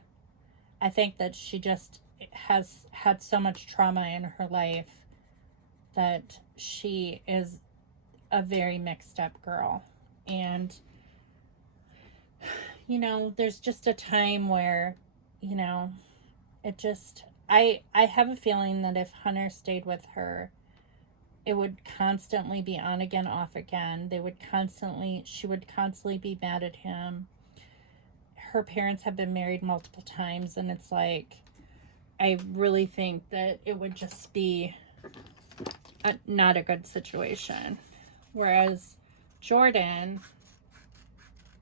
I think that she just has had so much trauma in her life that she is a very mixed up girl. And, you know, there's just a time where, you know, it just, I have a feeling that if Hunter stayed with her, it would constantly be on again, off again. She would constantly be mad at him. Her parents have been married multiple times, and it's like, I really think that it would just be not a good situation. Whereas Jordan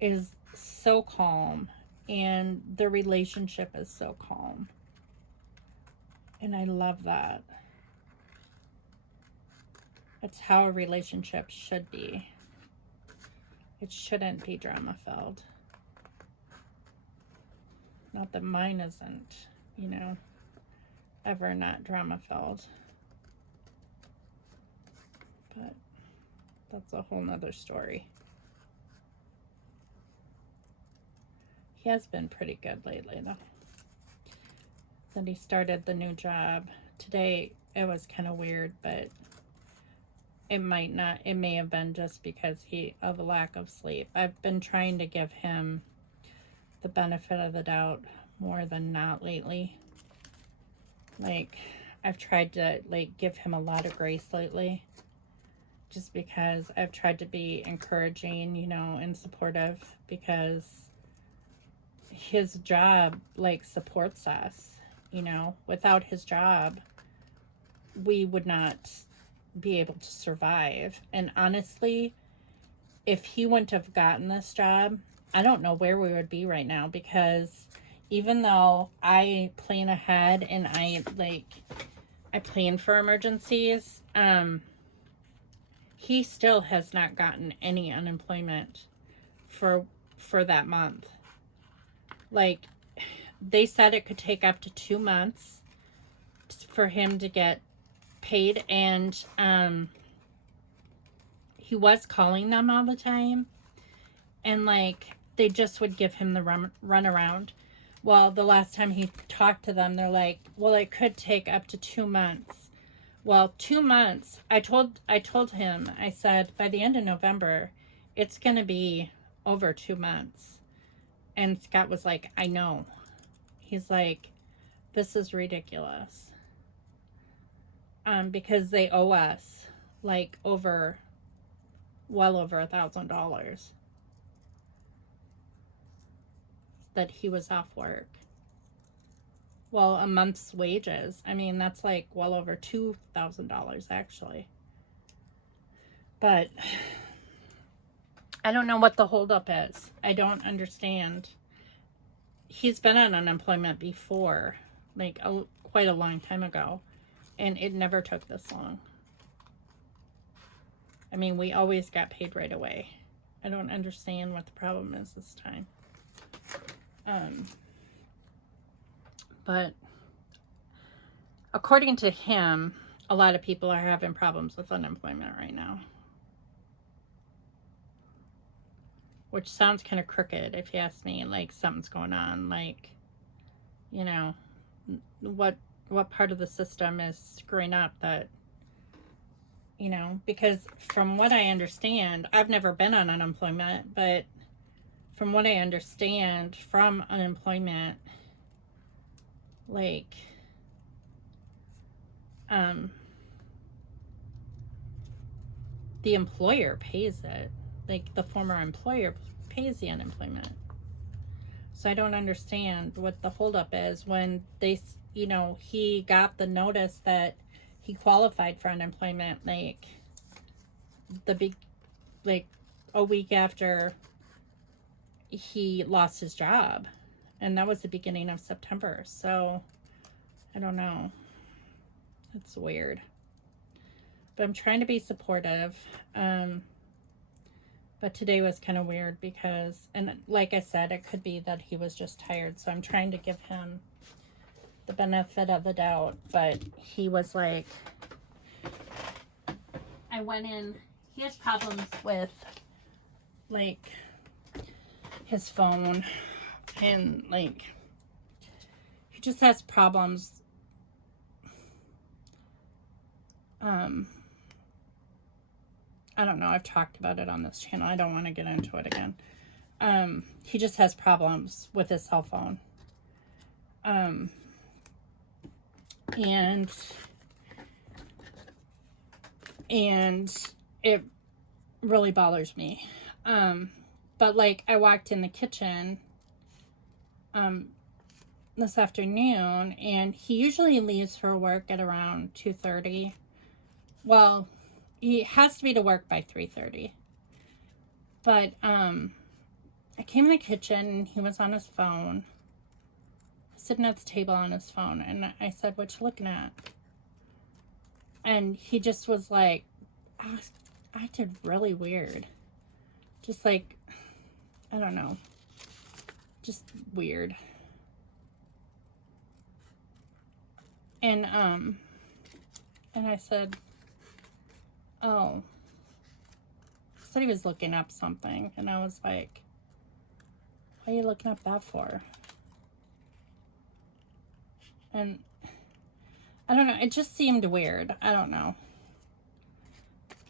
is so calm, and the relationship is so calm. And I love that. It's how a relationship should be. It shouldn't be drama-filled. Not that mine isn't, you know, ever not drama-filled. But that's a whole nother story. He has been pretty good lately, though. Then he started the new job. Today, it was kind of weird, but it may have been just because of a lack of sleep. I've been trying to give him the benefit of the doubt more than not lately. Like, I've tried to, like, give him a lot of grace lately. Just because I've tried to be encouraging, you know, and supportive, because his job, like, supports us, you know. Without his job, we would not be able to survive. And honestly, if he wouldn't have gotten this job, I don't know where we would be right now, because even though I plan ahead and I plan for emergencies, he still has not gotten any unemployment for that month. Like, they said it could take up to 2 months for him to get paid, and he was calling them all the time, and like, they just would give him the run around. Well, the last time he talked to them, they're like, well, it could take up to 2 months. Well, 2 months, I told him, I said, by the end of November, it's going to be over 2 months. And Scott was like, I know. He's like, this is ridiculous. Because they owe us like well over $1,000 that he was off work. Well, a month's wages. I mean, that's like well over $2,000 actually. But I don't know what the holdup is. I don't understand. He's been on unemployment before, like quite a long time ago, and it never took this long. I mean, we always got paid right away. I don't understand what the problem is this time. But according to him, a lot of people are having problems with unemployment right now. Which sounds kind of crooked if you ask me, like something's going on, like, you know, what part of the system is screwing up that, you know, because from what I understand, I've never been on unemployment, but from what I understand from unemployment, like, the employer pays it. Like, the former employer pays the unemployment. So I don't understand what the holdup is when they, you know, he got the notice that he qualified for unemployment, like a week after he lost his job. And that was the beginning of September. So, I don't know. It's weird. But I'm trying to be supportive. But today was kind of weird because, and like I said, it could be that he was just tired. So I'm trying to give him the benefit of the doubt. But he was like, I went in, he has problems with like his phone, and like he just has problems. I don't know, I've talked about it on this channel. I don't want to get into it again. He just has problems with his cell phone. And it really bothers me. But like I walked in the kitchen this afternoon, and he usually leaves for work at around 2:30. Well, he has to be to work by 3:30. But I came in the kitchen and he was on his phone, sitting at the table on his phone, and I said, "What you looking at?" And he just was like, acted really weird. Just like, I don't know. Just weird. And I said, "Oh." He said he was looking up something, and I was like, "What are you looking up that for?" And I don't know, it just seemed weird. I don't know.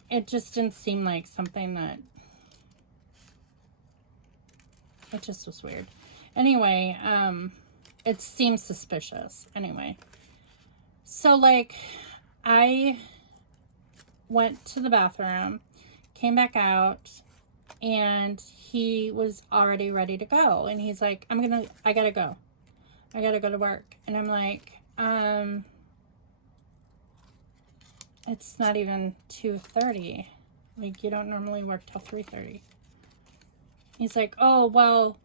It just didn't seem like something that, it just was weird. Anyway, it seems suspicious. Anyway, so like I went to the bathroom, came back out, and he was already ready to go. And he's like, I gotta go. I gotta go to work. And I'm like, it's not even 2:30. Like, you don't normally work till 3:30. He's like, oh, well,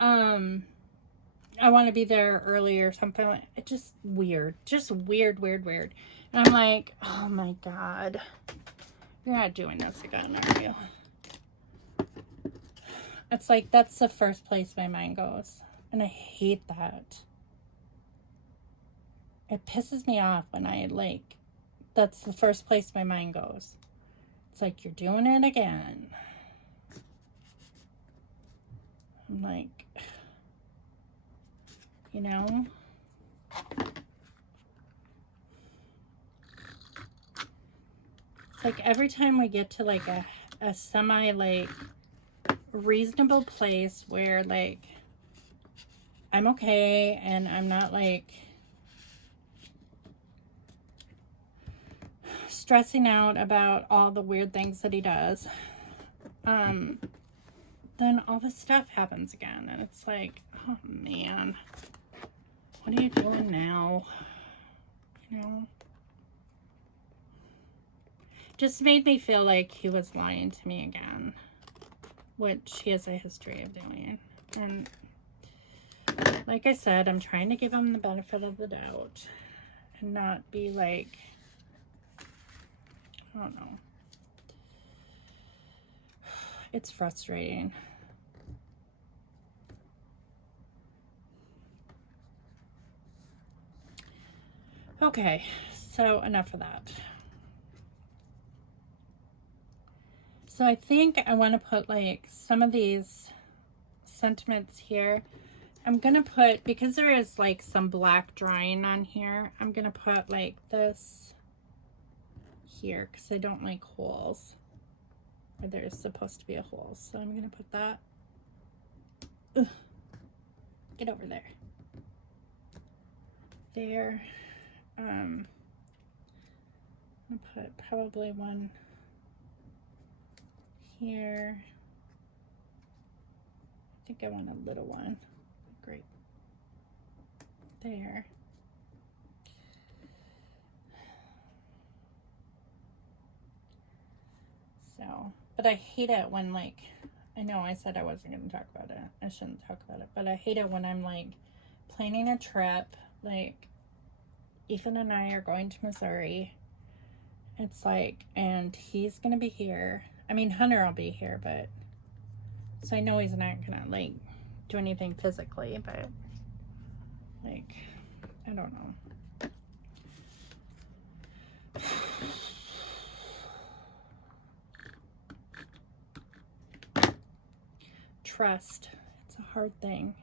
I want to be there early or something. Like, it's just weird. Just weird, weird, weird. And I'm like, oh my God. You're not doing this again, are you? It's like, that's the first place my mind goes. And I hate that. It pisses me off when that's the first place my mind goes. It's like, you're doing it again. I'm like, you know? It's like every time we get to like a semi like reasonable place where like I'm okay and I'm not like stressing out about all the weird things that he does, then all this stuff happens again, and it's like, oh man, what are you doing now? You know, just made me feel like he was lying to me again, which he has a history of doing. And like I said, I'm trying to give him the benefit of the doubt and not be like, I don't know. It's frustrating. Okay, so enough of that. So I think I want to put like some of these sentiments here. I'm going to put, because there is like some black drawing on here, I'm going to put like this here because I don't like holes. Or there's supposed to be a hole. So I'm going to put that. Ugh. Get over there. There. I'm going to put probably one here. I think I want a little one. Great. There. So But I hate it when, like, I know I said I wasn't going to talk about it. I shouldn't talk about it. But I hate it when I'm, like, planning a trip. Like, Ethan and I are going to Missouri. It's like, and he's going to be here. I mean, Hunter will be here, but... So I know he's not going to, like, do anything physically, but... Like, I don't know. Trust. It's a hard thing.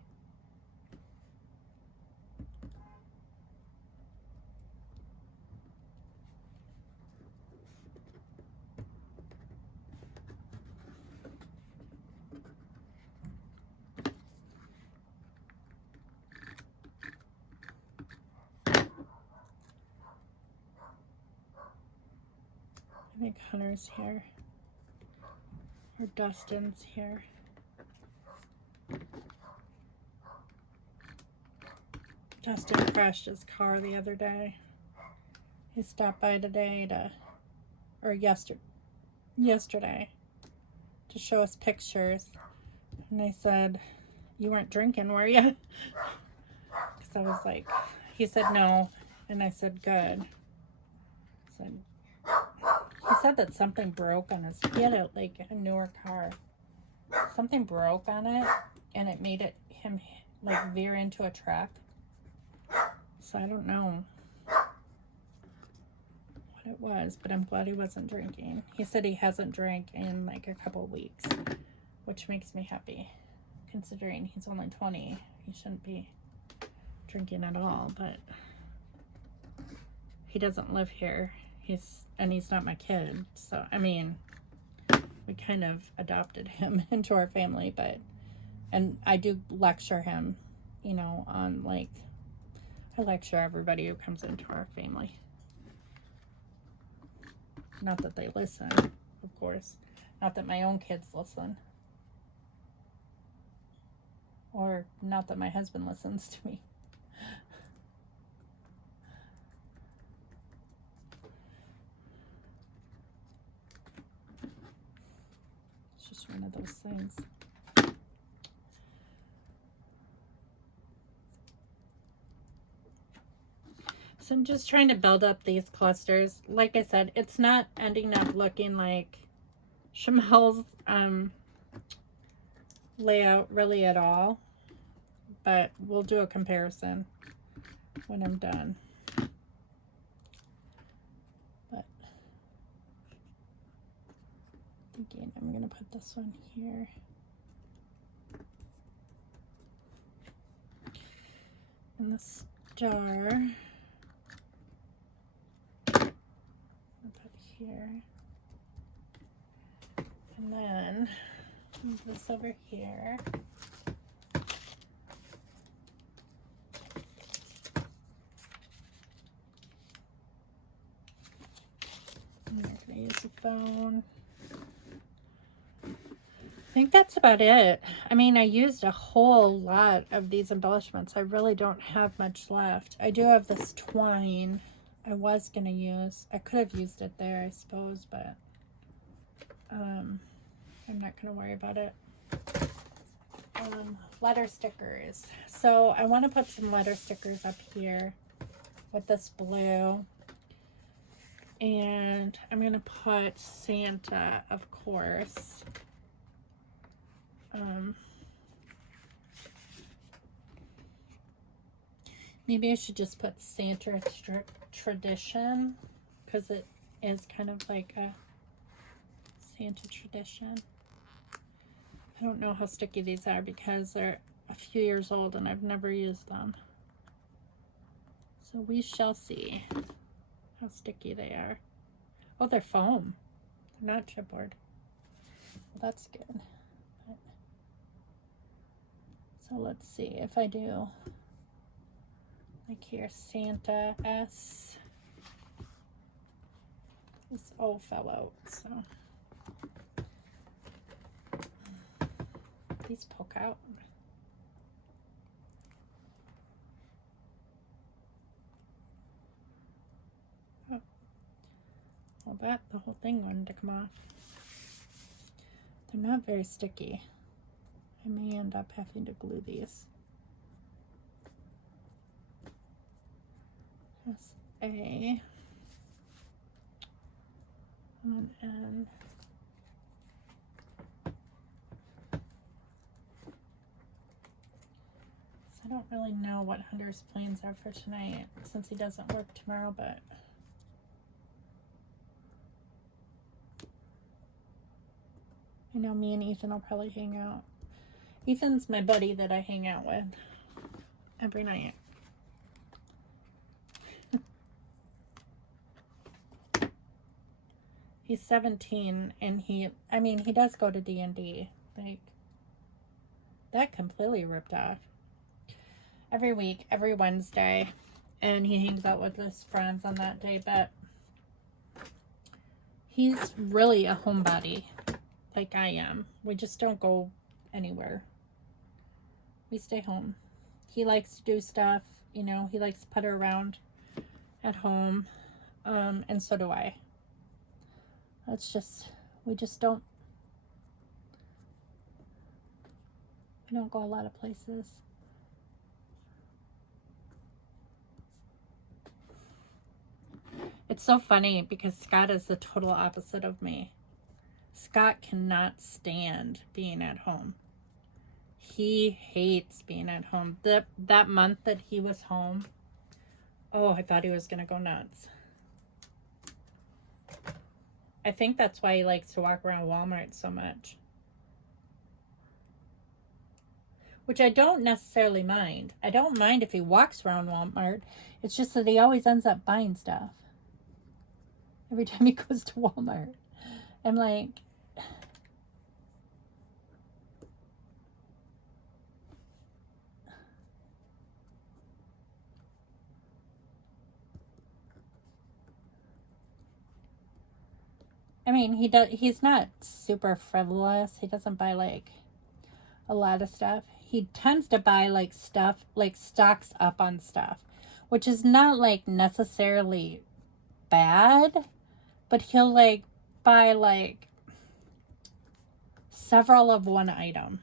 I think Hunter's here. Or Dustin's here. Dustin crashed his car the other day. He stopped by today or yesterday to show us pictures. And I said, "You weren't drinking, were you?" Because I was like, he said no. And I said, "Good." He said that something broke on his, he had a newer car. Something broke on it and it made him like veer into a truck. So I don't know what it was, but I'm glad he wasn't drinking. He said he hasn't drank in like a couple weeks, which makes me happy. Considering he's only 20, he shouldn't be drinking at all, but he doesn't live here. He's not my kid. So, I mean, we kind of adopted him into our family, and I do lecture him, you know, on like, I lecture everybody who comes into our family. Not that they listen, of course. Not that my own kids listen. Or not that my husband listens to me. It's just one of those things. So I'm just trying to build up these clusters. Like I said, it's not ending up looking like Shamel's layout really at all. But we'll do a comparison when I'm done. But thinking I'm going to put this one here. And the star. Here, and then move this over here. I'm not going to use the phone. I think that's about it. I mean, I used a whole lot of these embellishments. I really don't have much left. I do have this twine I was going to use. I could have used it there, I suppose, but I'm not going to worry about it. Letter stickers. So I want to put some letter stickers up here with this blue. And I'm going to put Santa, of course. Maybe I should just put Santa tradition, because it is kind of like a Santa tradition. I don't know how sticky these are because they're a few years old and I've never used them. So we shall see how sticky they are. Oh, they're foam. They're not chipboard. Well, that's good. But, so let's see if I do like here, Santa S. This all fell out, so these poke out. Oh. Well, the whole thing wanted to come off. They're not very sticky. I may end up having to glue these. S-A and N. I don't really know what Hunter's plans are for tonight since he doesn't work tomorrow, but I know me and Ethan will probably hang out. Ethan's my buddy that I hang out with every night. He's 17 and he does go to D&D. Like, that completely ripped off. Every week, every Wednesday, and he hangs out with his friends on that day, but he's really a homebody like I am. We just don't go anywhere. We stay home. He likes to do stuff, you know, he likes to putter around at home, and so do I. We don't go a lot of places. It's so funny because Scott is the total opposite of me. Scott cannot stand being at home. He hates being at home. That month that he was home, oh, I thought he was going to go nuts. I think that's why he likes to walk around Walmart so much. Which I don't necessarily mind. I don't mind if he walks around Walmart. It's just that he always ends up buying stuff. Every time he goes to Walmart. I'm like, I mean, he's not super frivolous. He doesn't buy like a lot of stuff. He tends to buy like stuff, like stocks up on stuff, which is not like necessarily bad, but he'll like buy like several of one item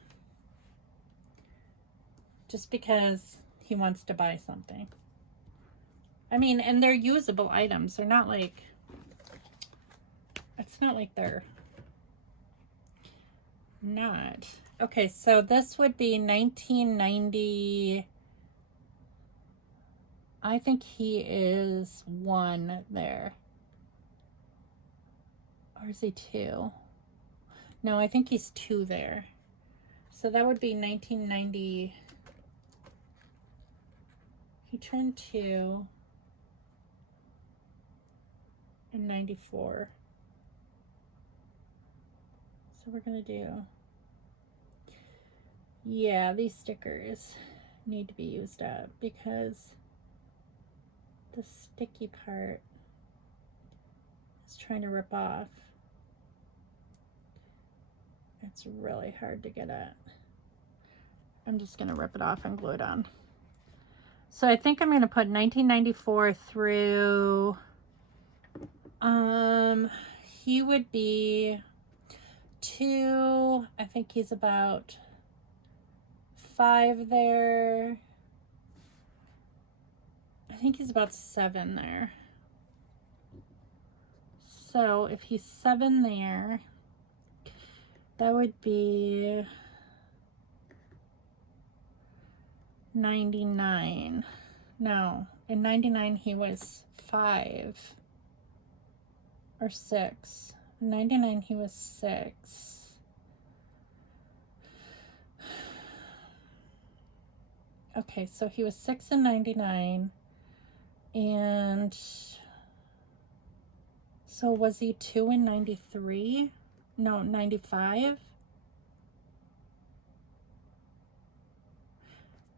just because he wants to buy something. I mean, and they're usable items. They're not like, it's not like they're not. Okay, so this would be 1990. I think he is 1 there. Or is he 2? No, I think he's 2 there. So that would be 1990. He turned 2 in 94. So we're going to do, yeah, these stickers need to be used up because the sticky part is trying to rip off. It's really hard to get at. I'm just going to rip it off and glue it on. So I think I'm going to put 1994 through, he would be 2, I think he's about 5 there. I think he's about 7 there. So if he's 7 there, that would be 99. No, in 99 he was 5 or 6. In 99 he was 6. Okay, so he was 6 in 99. And so was he 2 in 93? No, 95?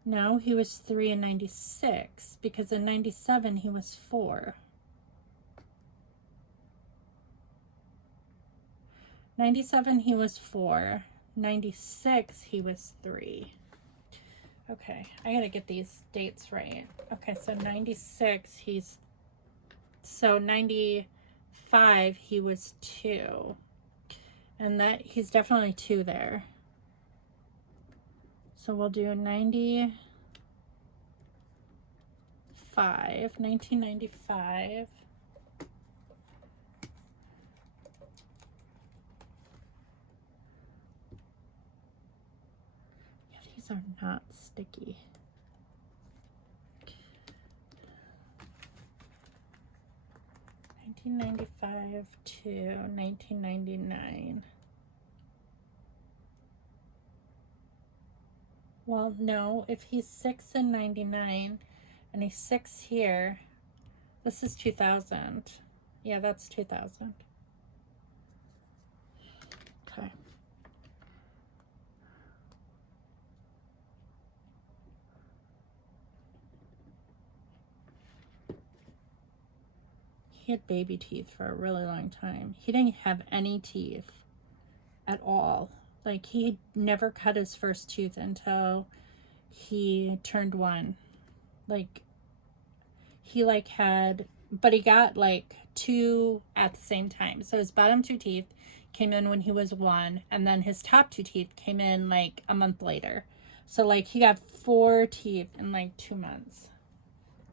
No, he was 3 in 96 because in 97 he was 4. 97 he was 4. 96 he was 3. Okay, I gotta get these dates right. Okay, so 96 so 95 he was 2. And that he's definitely 2 there. So we'll do 1995. Yeah, these are not sticky. $1995 to $1999. Well, no, if he's 6 in 99 and he's 6 here, this is 2000. Yeah, that's 2000. Okay. He had baby teeth for a really long time. He didn't have any teeth at all. Like, he never cut his first tooth until he turned 1. Like, he like had, but he got like 2 at the same time. So his bottom 2 teeth came in when he was 1, and then his top 2 teeth came in like a month later. So like he got 4 teeth in like 2 months.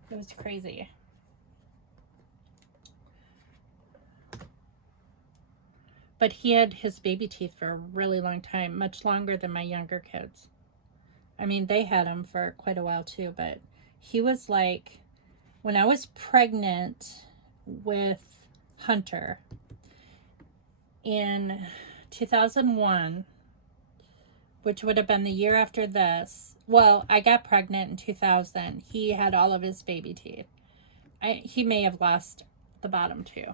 It was crazy. But he had his baby teeth for a really long time, much longer than my younger kids. I mean, they had them for quite a while too, but he was like, when I was pregnant with Hunter in 2001, which would have been the year after this. Well, I got pregnant in 2000. He had all of his baby teeth. He may have lost the bottom 2,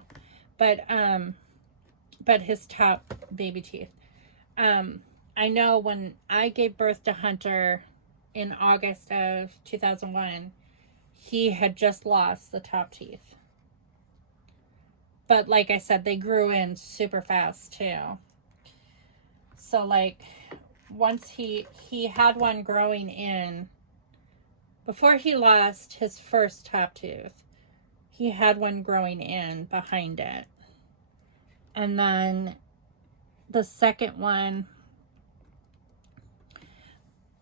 but his top baby teeth. I know when I gave birth to Hunter in August of 2001, he had just lost the top teeth. But like I said, they grew in super fast too. So like once he had one growing in, before he lost his first top tooth, he had one growing in behind it. And then the second one,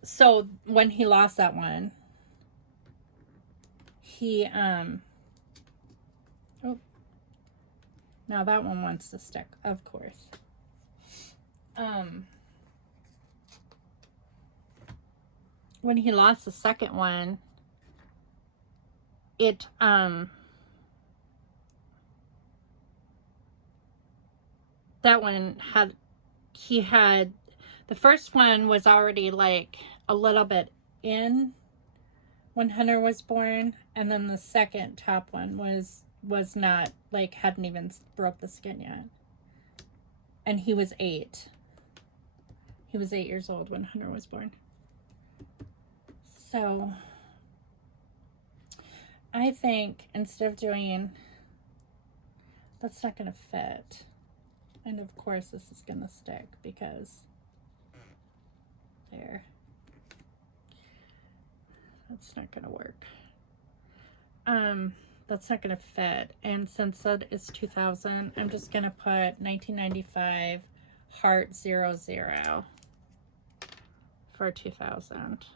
so when he lost that one, he now that one wants to stick, of course. When he lost the second one, it that one had, he had, the first one was already like a little bit in when Hunter was born, and then the second top one was not, like, hadn't even broke the skin yet. And he was 8. He was 8 years old when Hunter was born. So I think instead of doing, that's not going to fit. And of course this is going to stick because there. That's not going to work. That's not going to fit. And since that is 2000, I'm just going to put 1995 heart 00 for 2000.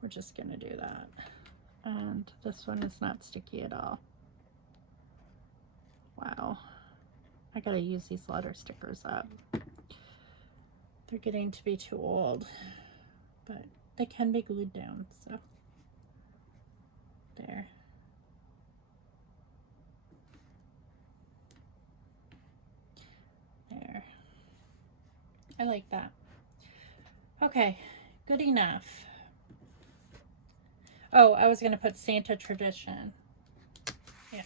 We're just going to do that. And this one is not sticky at all. Wow. I got to use these letter stickers up. They're getting to be too old, but they can be glued down, so there. There. I like that. Okay, good enough. Oh, I was going to put Santa tradition. Yeah.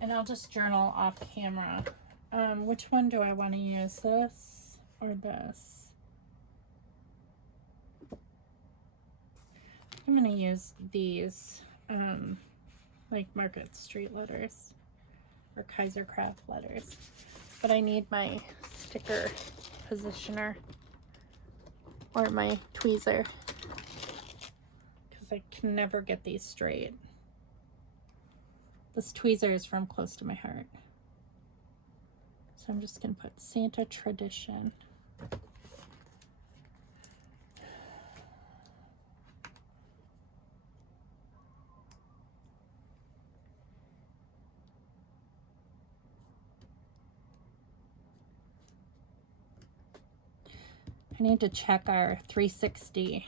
And I'll just journal off camera. Which one do I want to use? This or this? I'm going to use these, like Market Street letters or Kaiser Craft letters. But I need my sticker positioner or my tweezer because I can never get these straight. This tweezer is from close to my heart. So So I'm just going to put Santa tradition. I need to check our 360.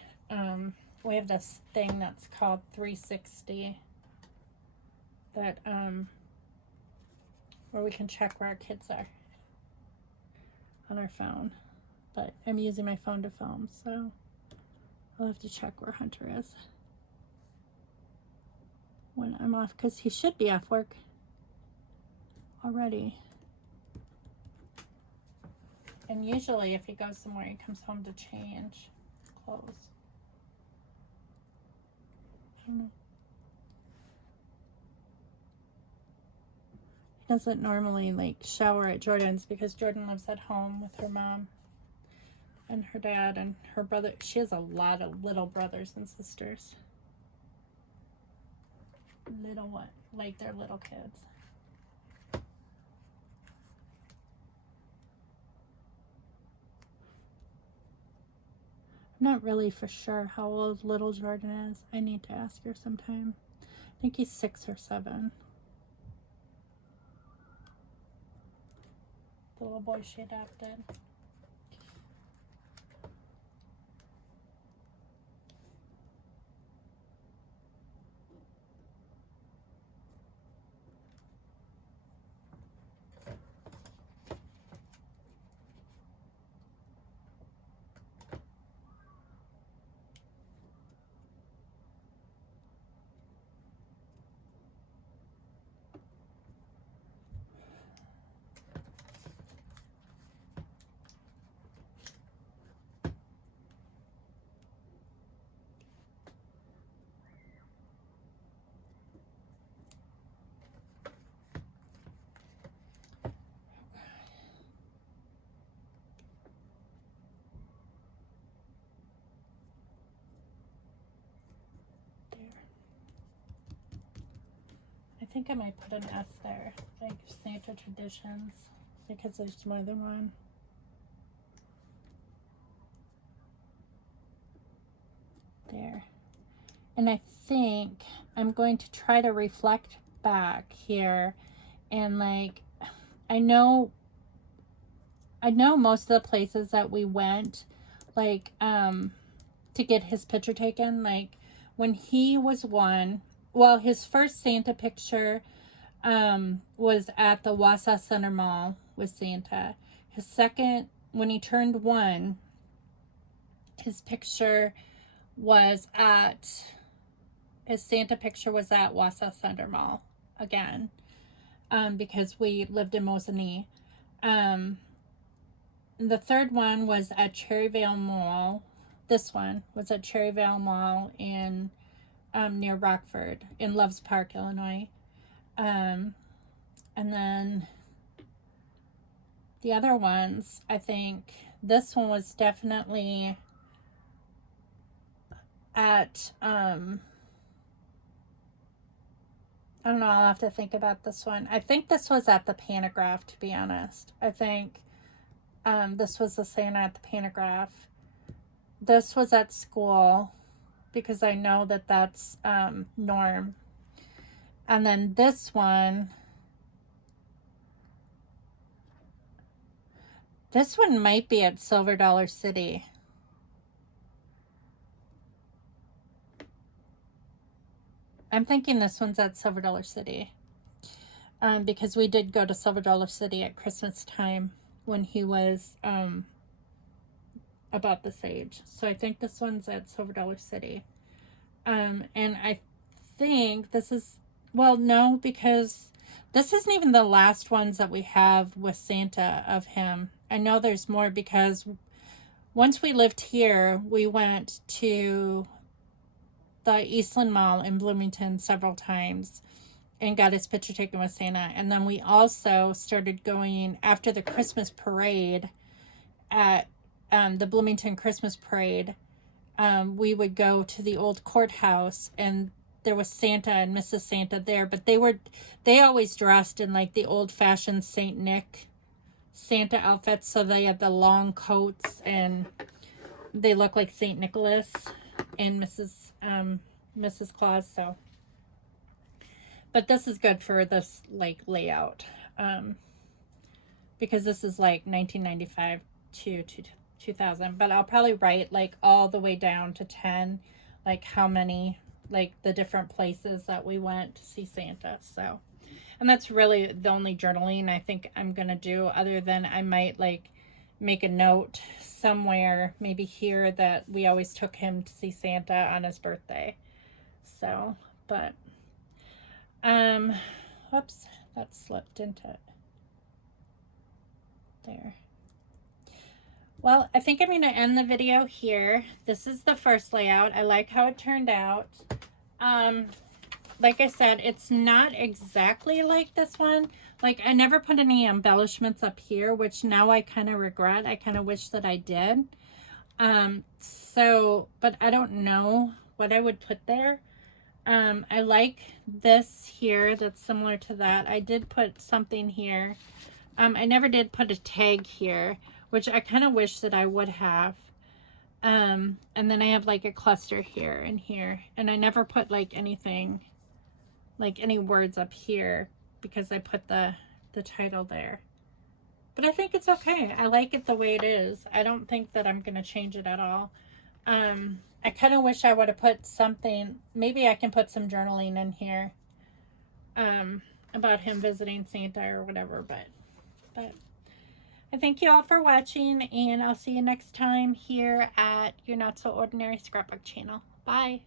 We have this thing that's called 360 that where we can check where our kids are on our phone. But I'm using my phone to film, so I'll have to check where Hunter is when I'm off, because he should be off work already. And usually if he goes somewhere, he comes home to change clothes. I don't know. He doesn't normally like shower at Jordan's because Jordan lives at home with her mom and her dad and her brother. She has a lot of little brothers and sisters. Little what? Like they're little kids. I'm not really for sure how old little Jordan is. I need to ask her sometime. I think he's 6 or 7. The little boy she adopted. I think I might put an S there, like Santa traditions, because there's more than one. There. And I think I'm going to try to reflect back here and like, I know most of the places that we went, like, to get his picture taken, like when he was 1, well, his first Santa picture was at the Wausau Center Mall with Santa. His second, when he turned 1, his picture was at, his Santa picture was at Wausau Center Mall again, because we lived in Mosinee. The third one was at Cherryvale Mall. This one was at Cherryvale Mall in near Rockford in Loves Park, Illinois. And then the other ones, I think this one was definitely at, I don't know, I'll have to think about this one. I think this was at the Pantograph, to be honest. I think this was the Santa at the Pantograph. This was at school, because I know that that's Norm. And then this one might be at Silver Dollar City. I'm thinking this one's at Silver Dollar City, because we did go to Silver Dollar City at Christmas time when he was about this age. So I think this one's at Silver Dollar City. And I think this is, well, no, because this isn't even the last ones that we have with Santa of him. I know there's more, because once we lived here, we went to the Eastland Mall in Bloomington several times and got his picture taken with Santa. And then we also started going after the Christmas parade at the Bloomington Christmas parade. We would go to the old courthouse, and there was Santa and Mrs. Santa there, but they always dressed in like the old-fashioned Saint Nick Santa outfits, so they have the long coats and they look like St. Nicholas and Mrs. Claus. So, but this is good for this like layout, because this is like 1995 to 2000. But I'll probably write like all the way down to 10, like how many, like the different places that we went to see Santa. So, and that's really the only journaling I think I'm gonna do, other than I might like make a note somewhere, maybe here, that we always took him to see Santa on his birthday. So, but whoops, that slipped into it there. Well, I think I'm going to end the video here. This is the first layout. I like how it turned out. Like I said, it's not exactly like this one. Like, I never put any embellishments up here, which now I kind of regret. I kind of wish that I did. So, but I don't know what I would put there. I like this here that's similar to that. I did put something here. I never did put a tag here, which I kind of wish that I would have. And then I have like a cluster here and here. And I never put like anything, like any words up here, because I put the title there. But I think it's okay. I like it the way it is. I don't think that I'm going to change it at all. I kind of wish I would have put something, maybe I can put some journaling in here, about him visiting Santa or whatever, but I thank you all for watching, and I'll see you next time here at Your Not So Ordinary Scrapbook channel. Bye.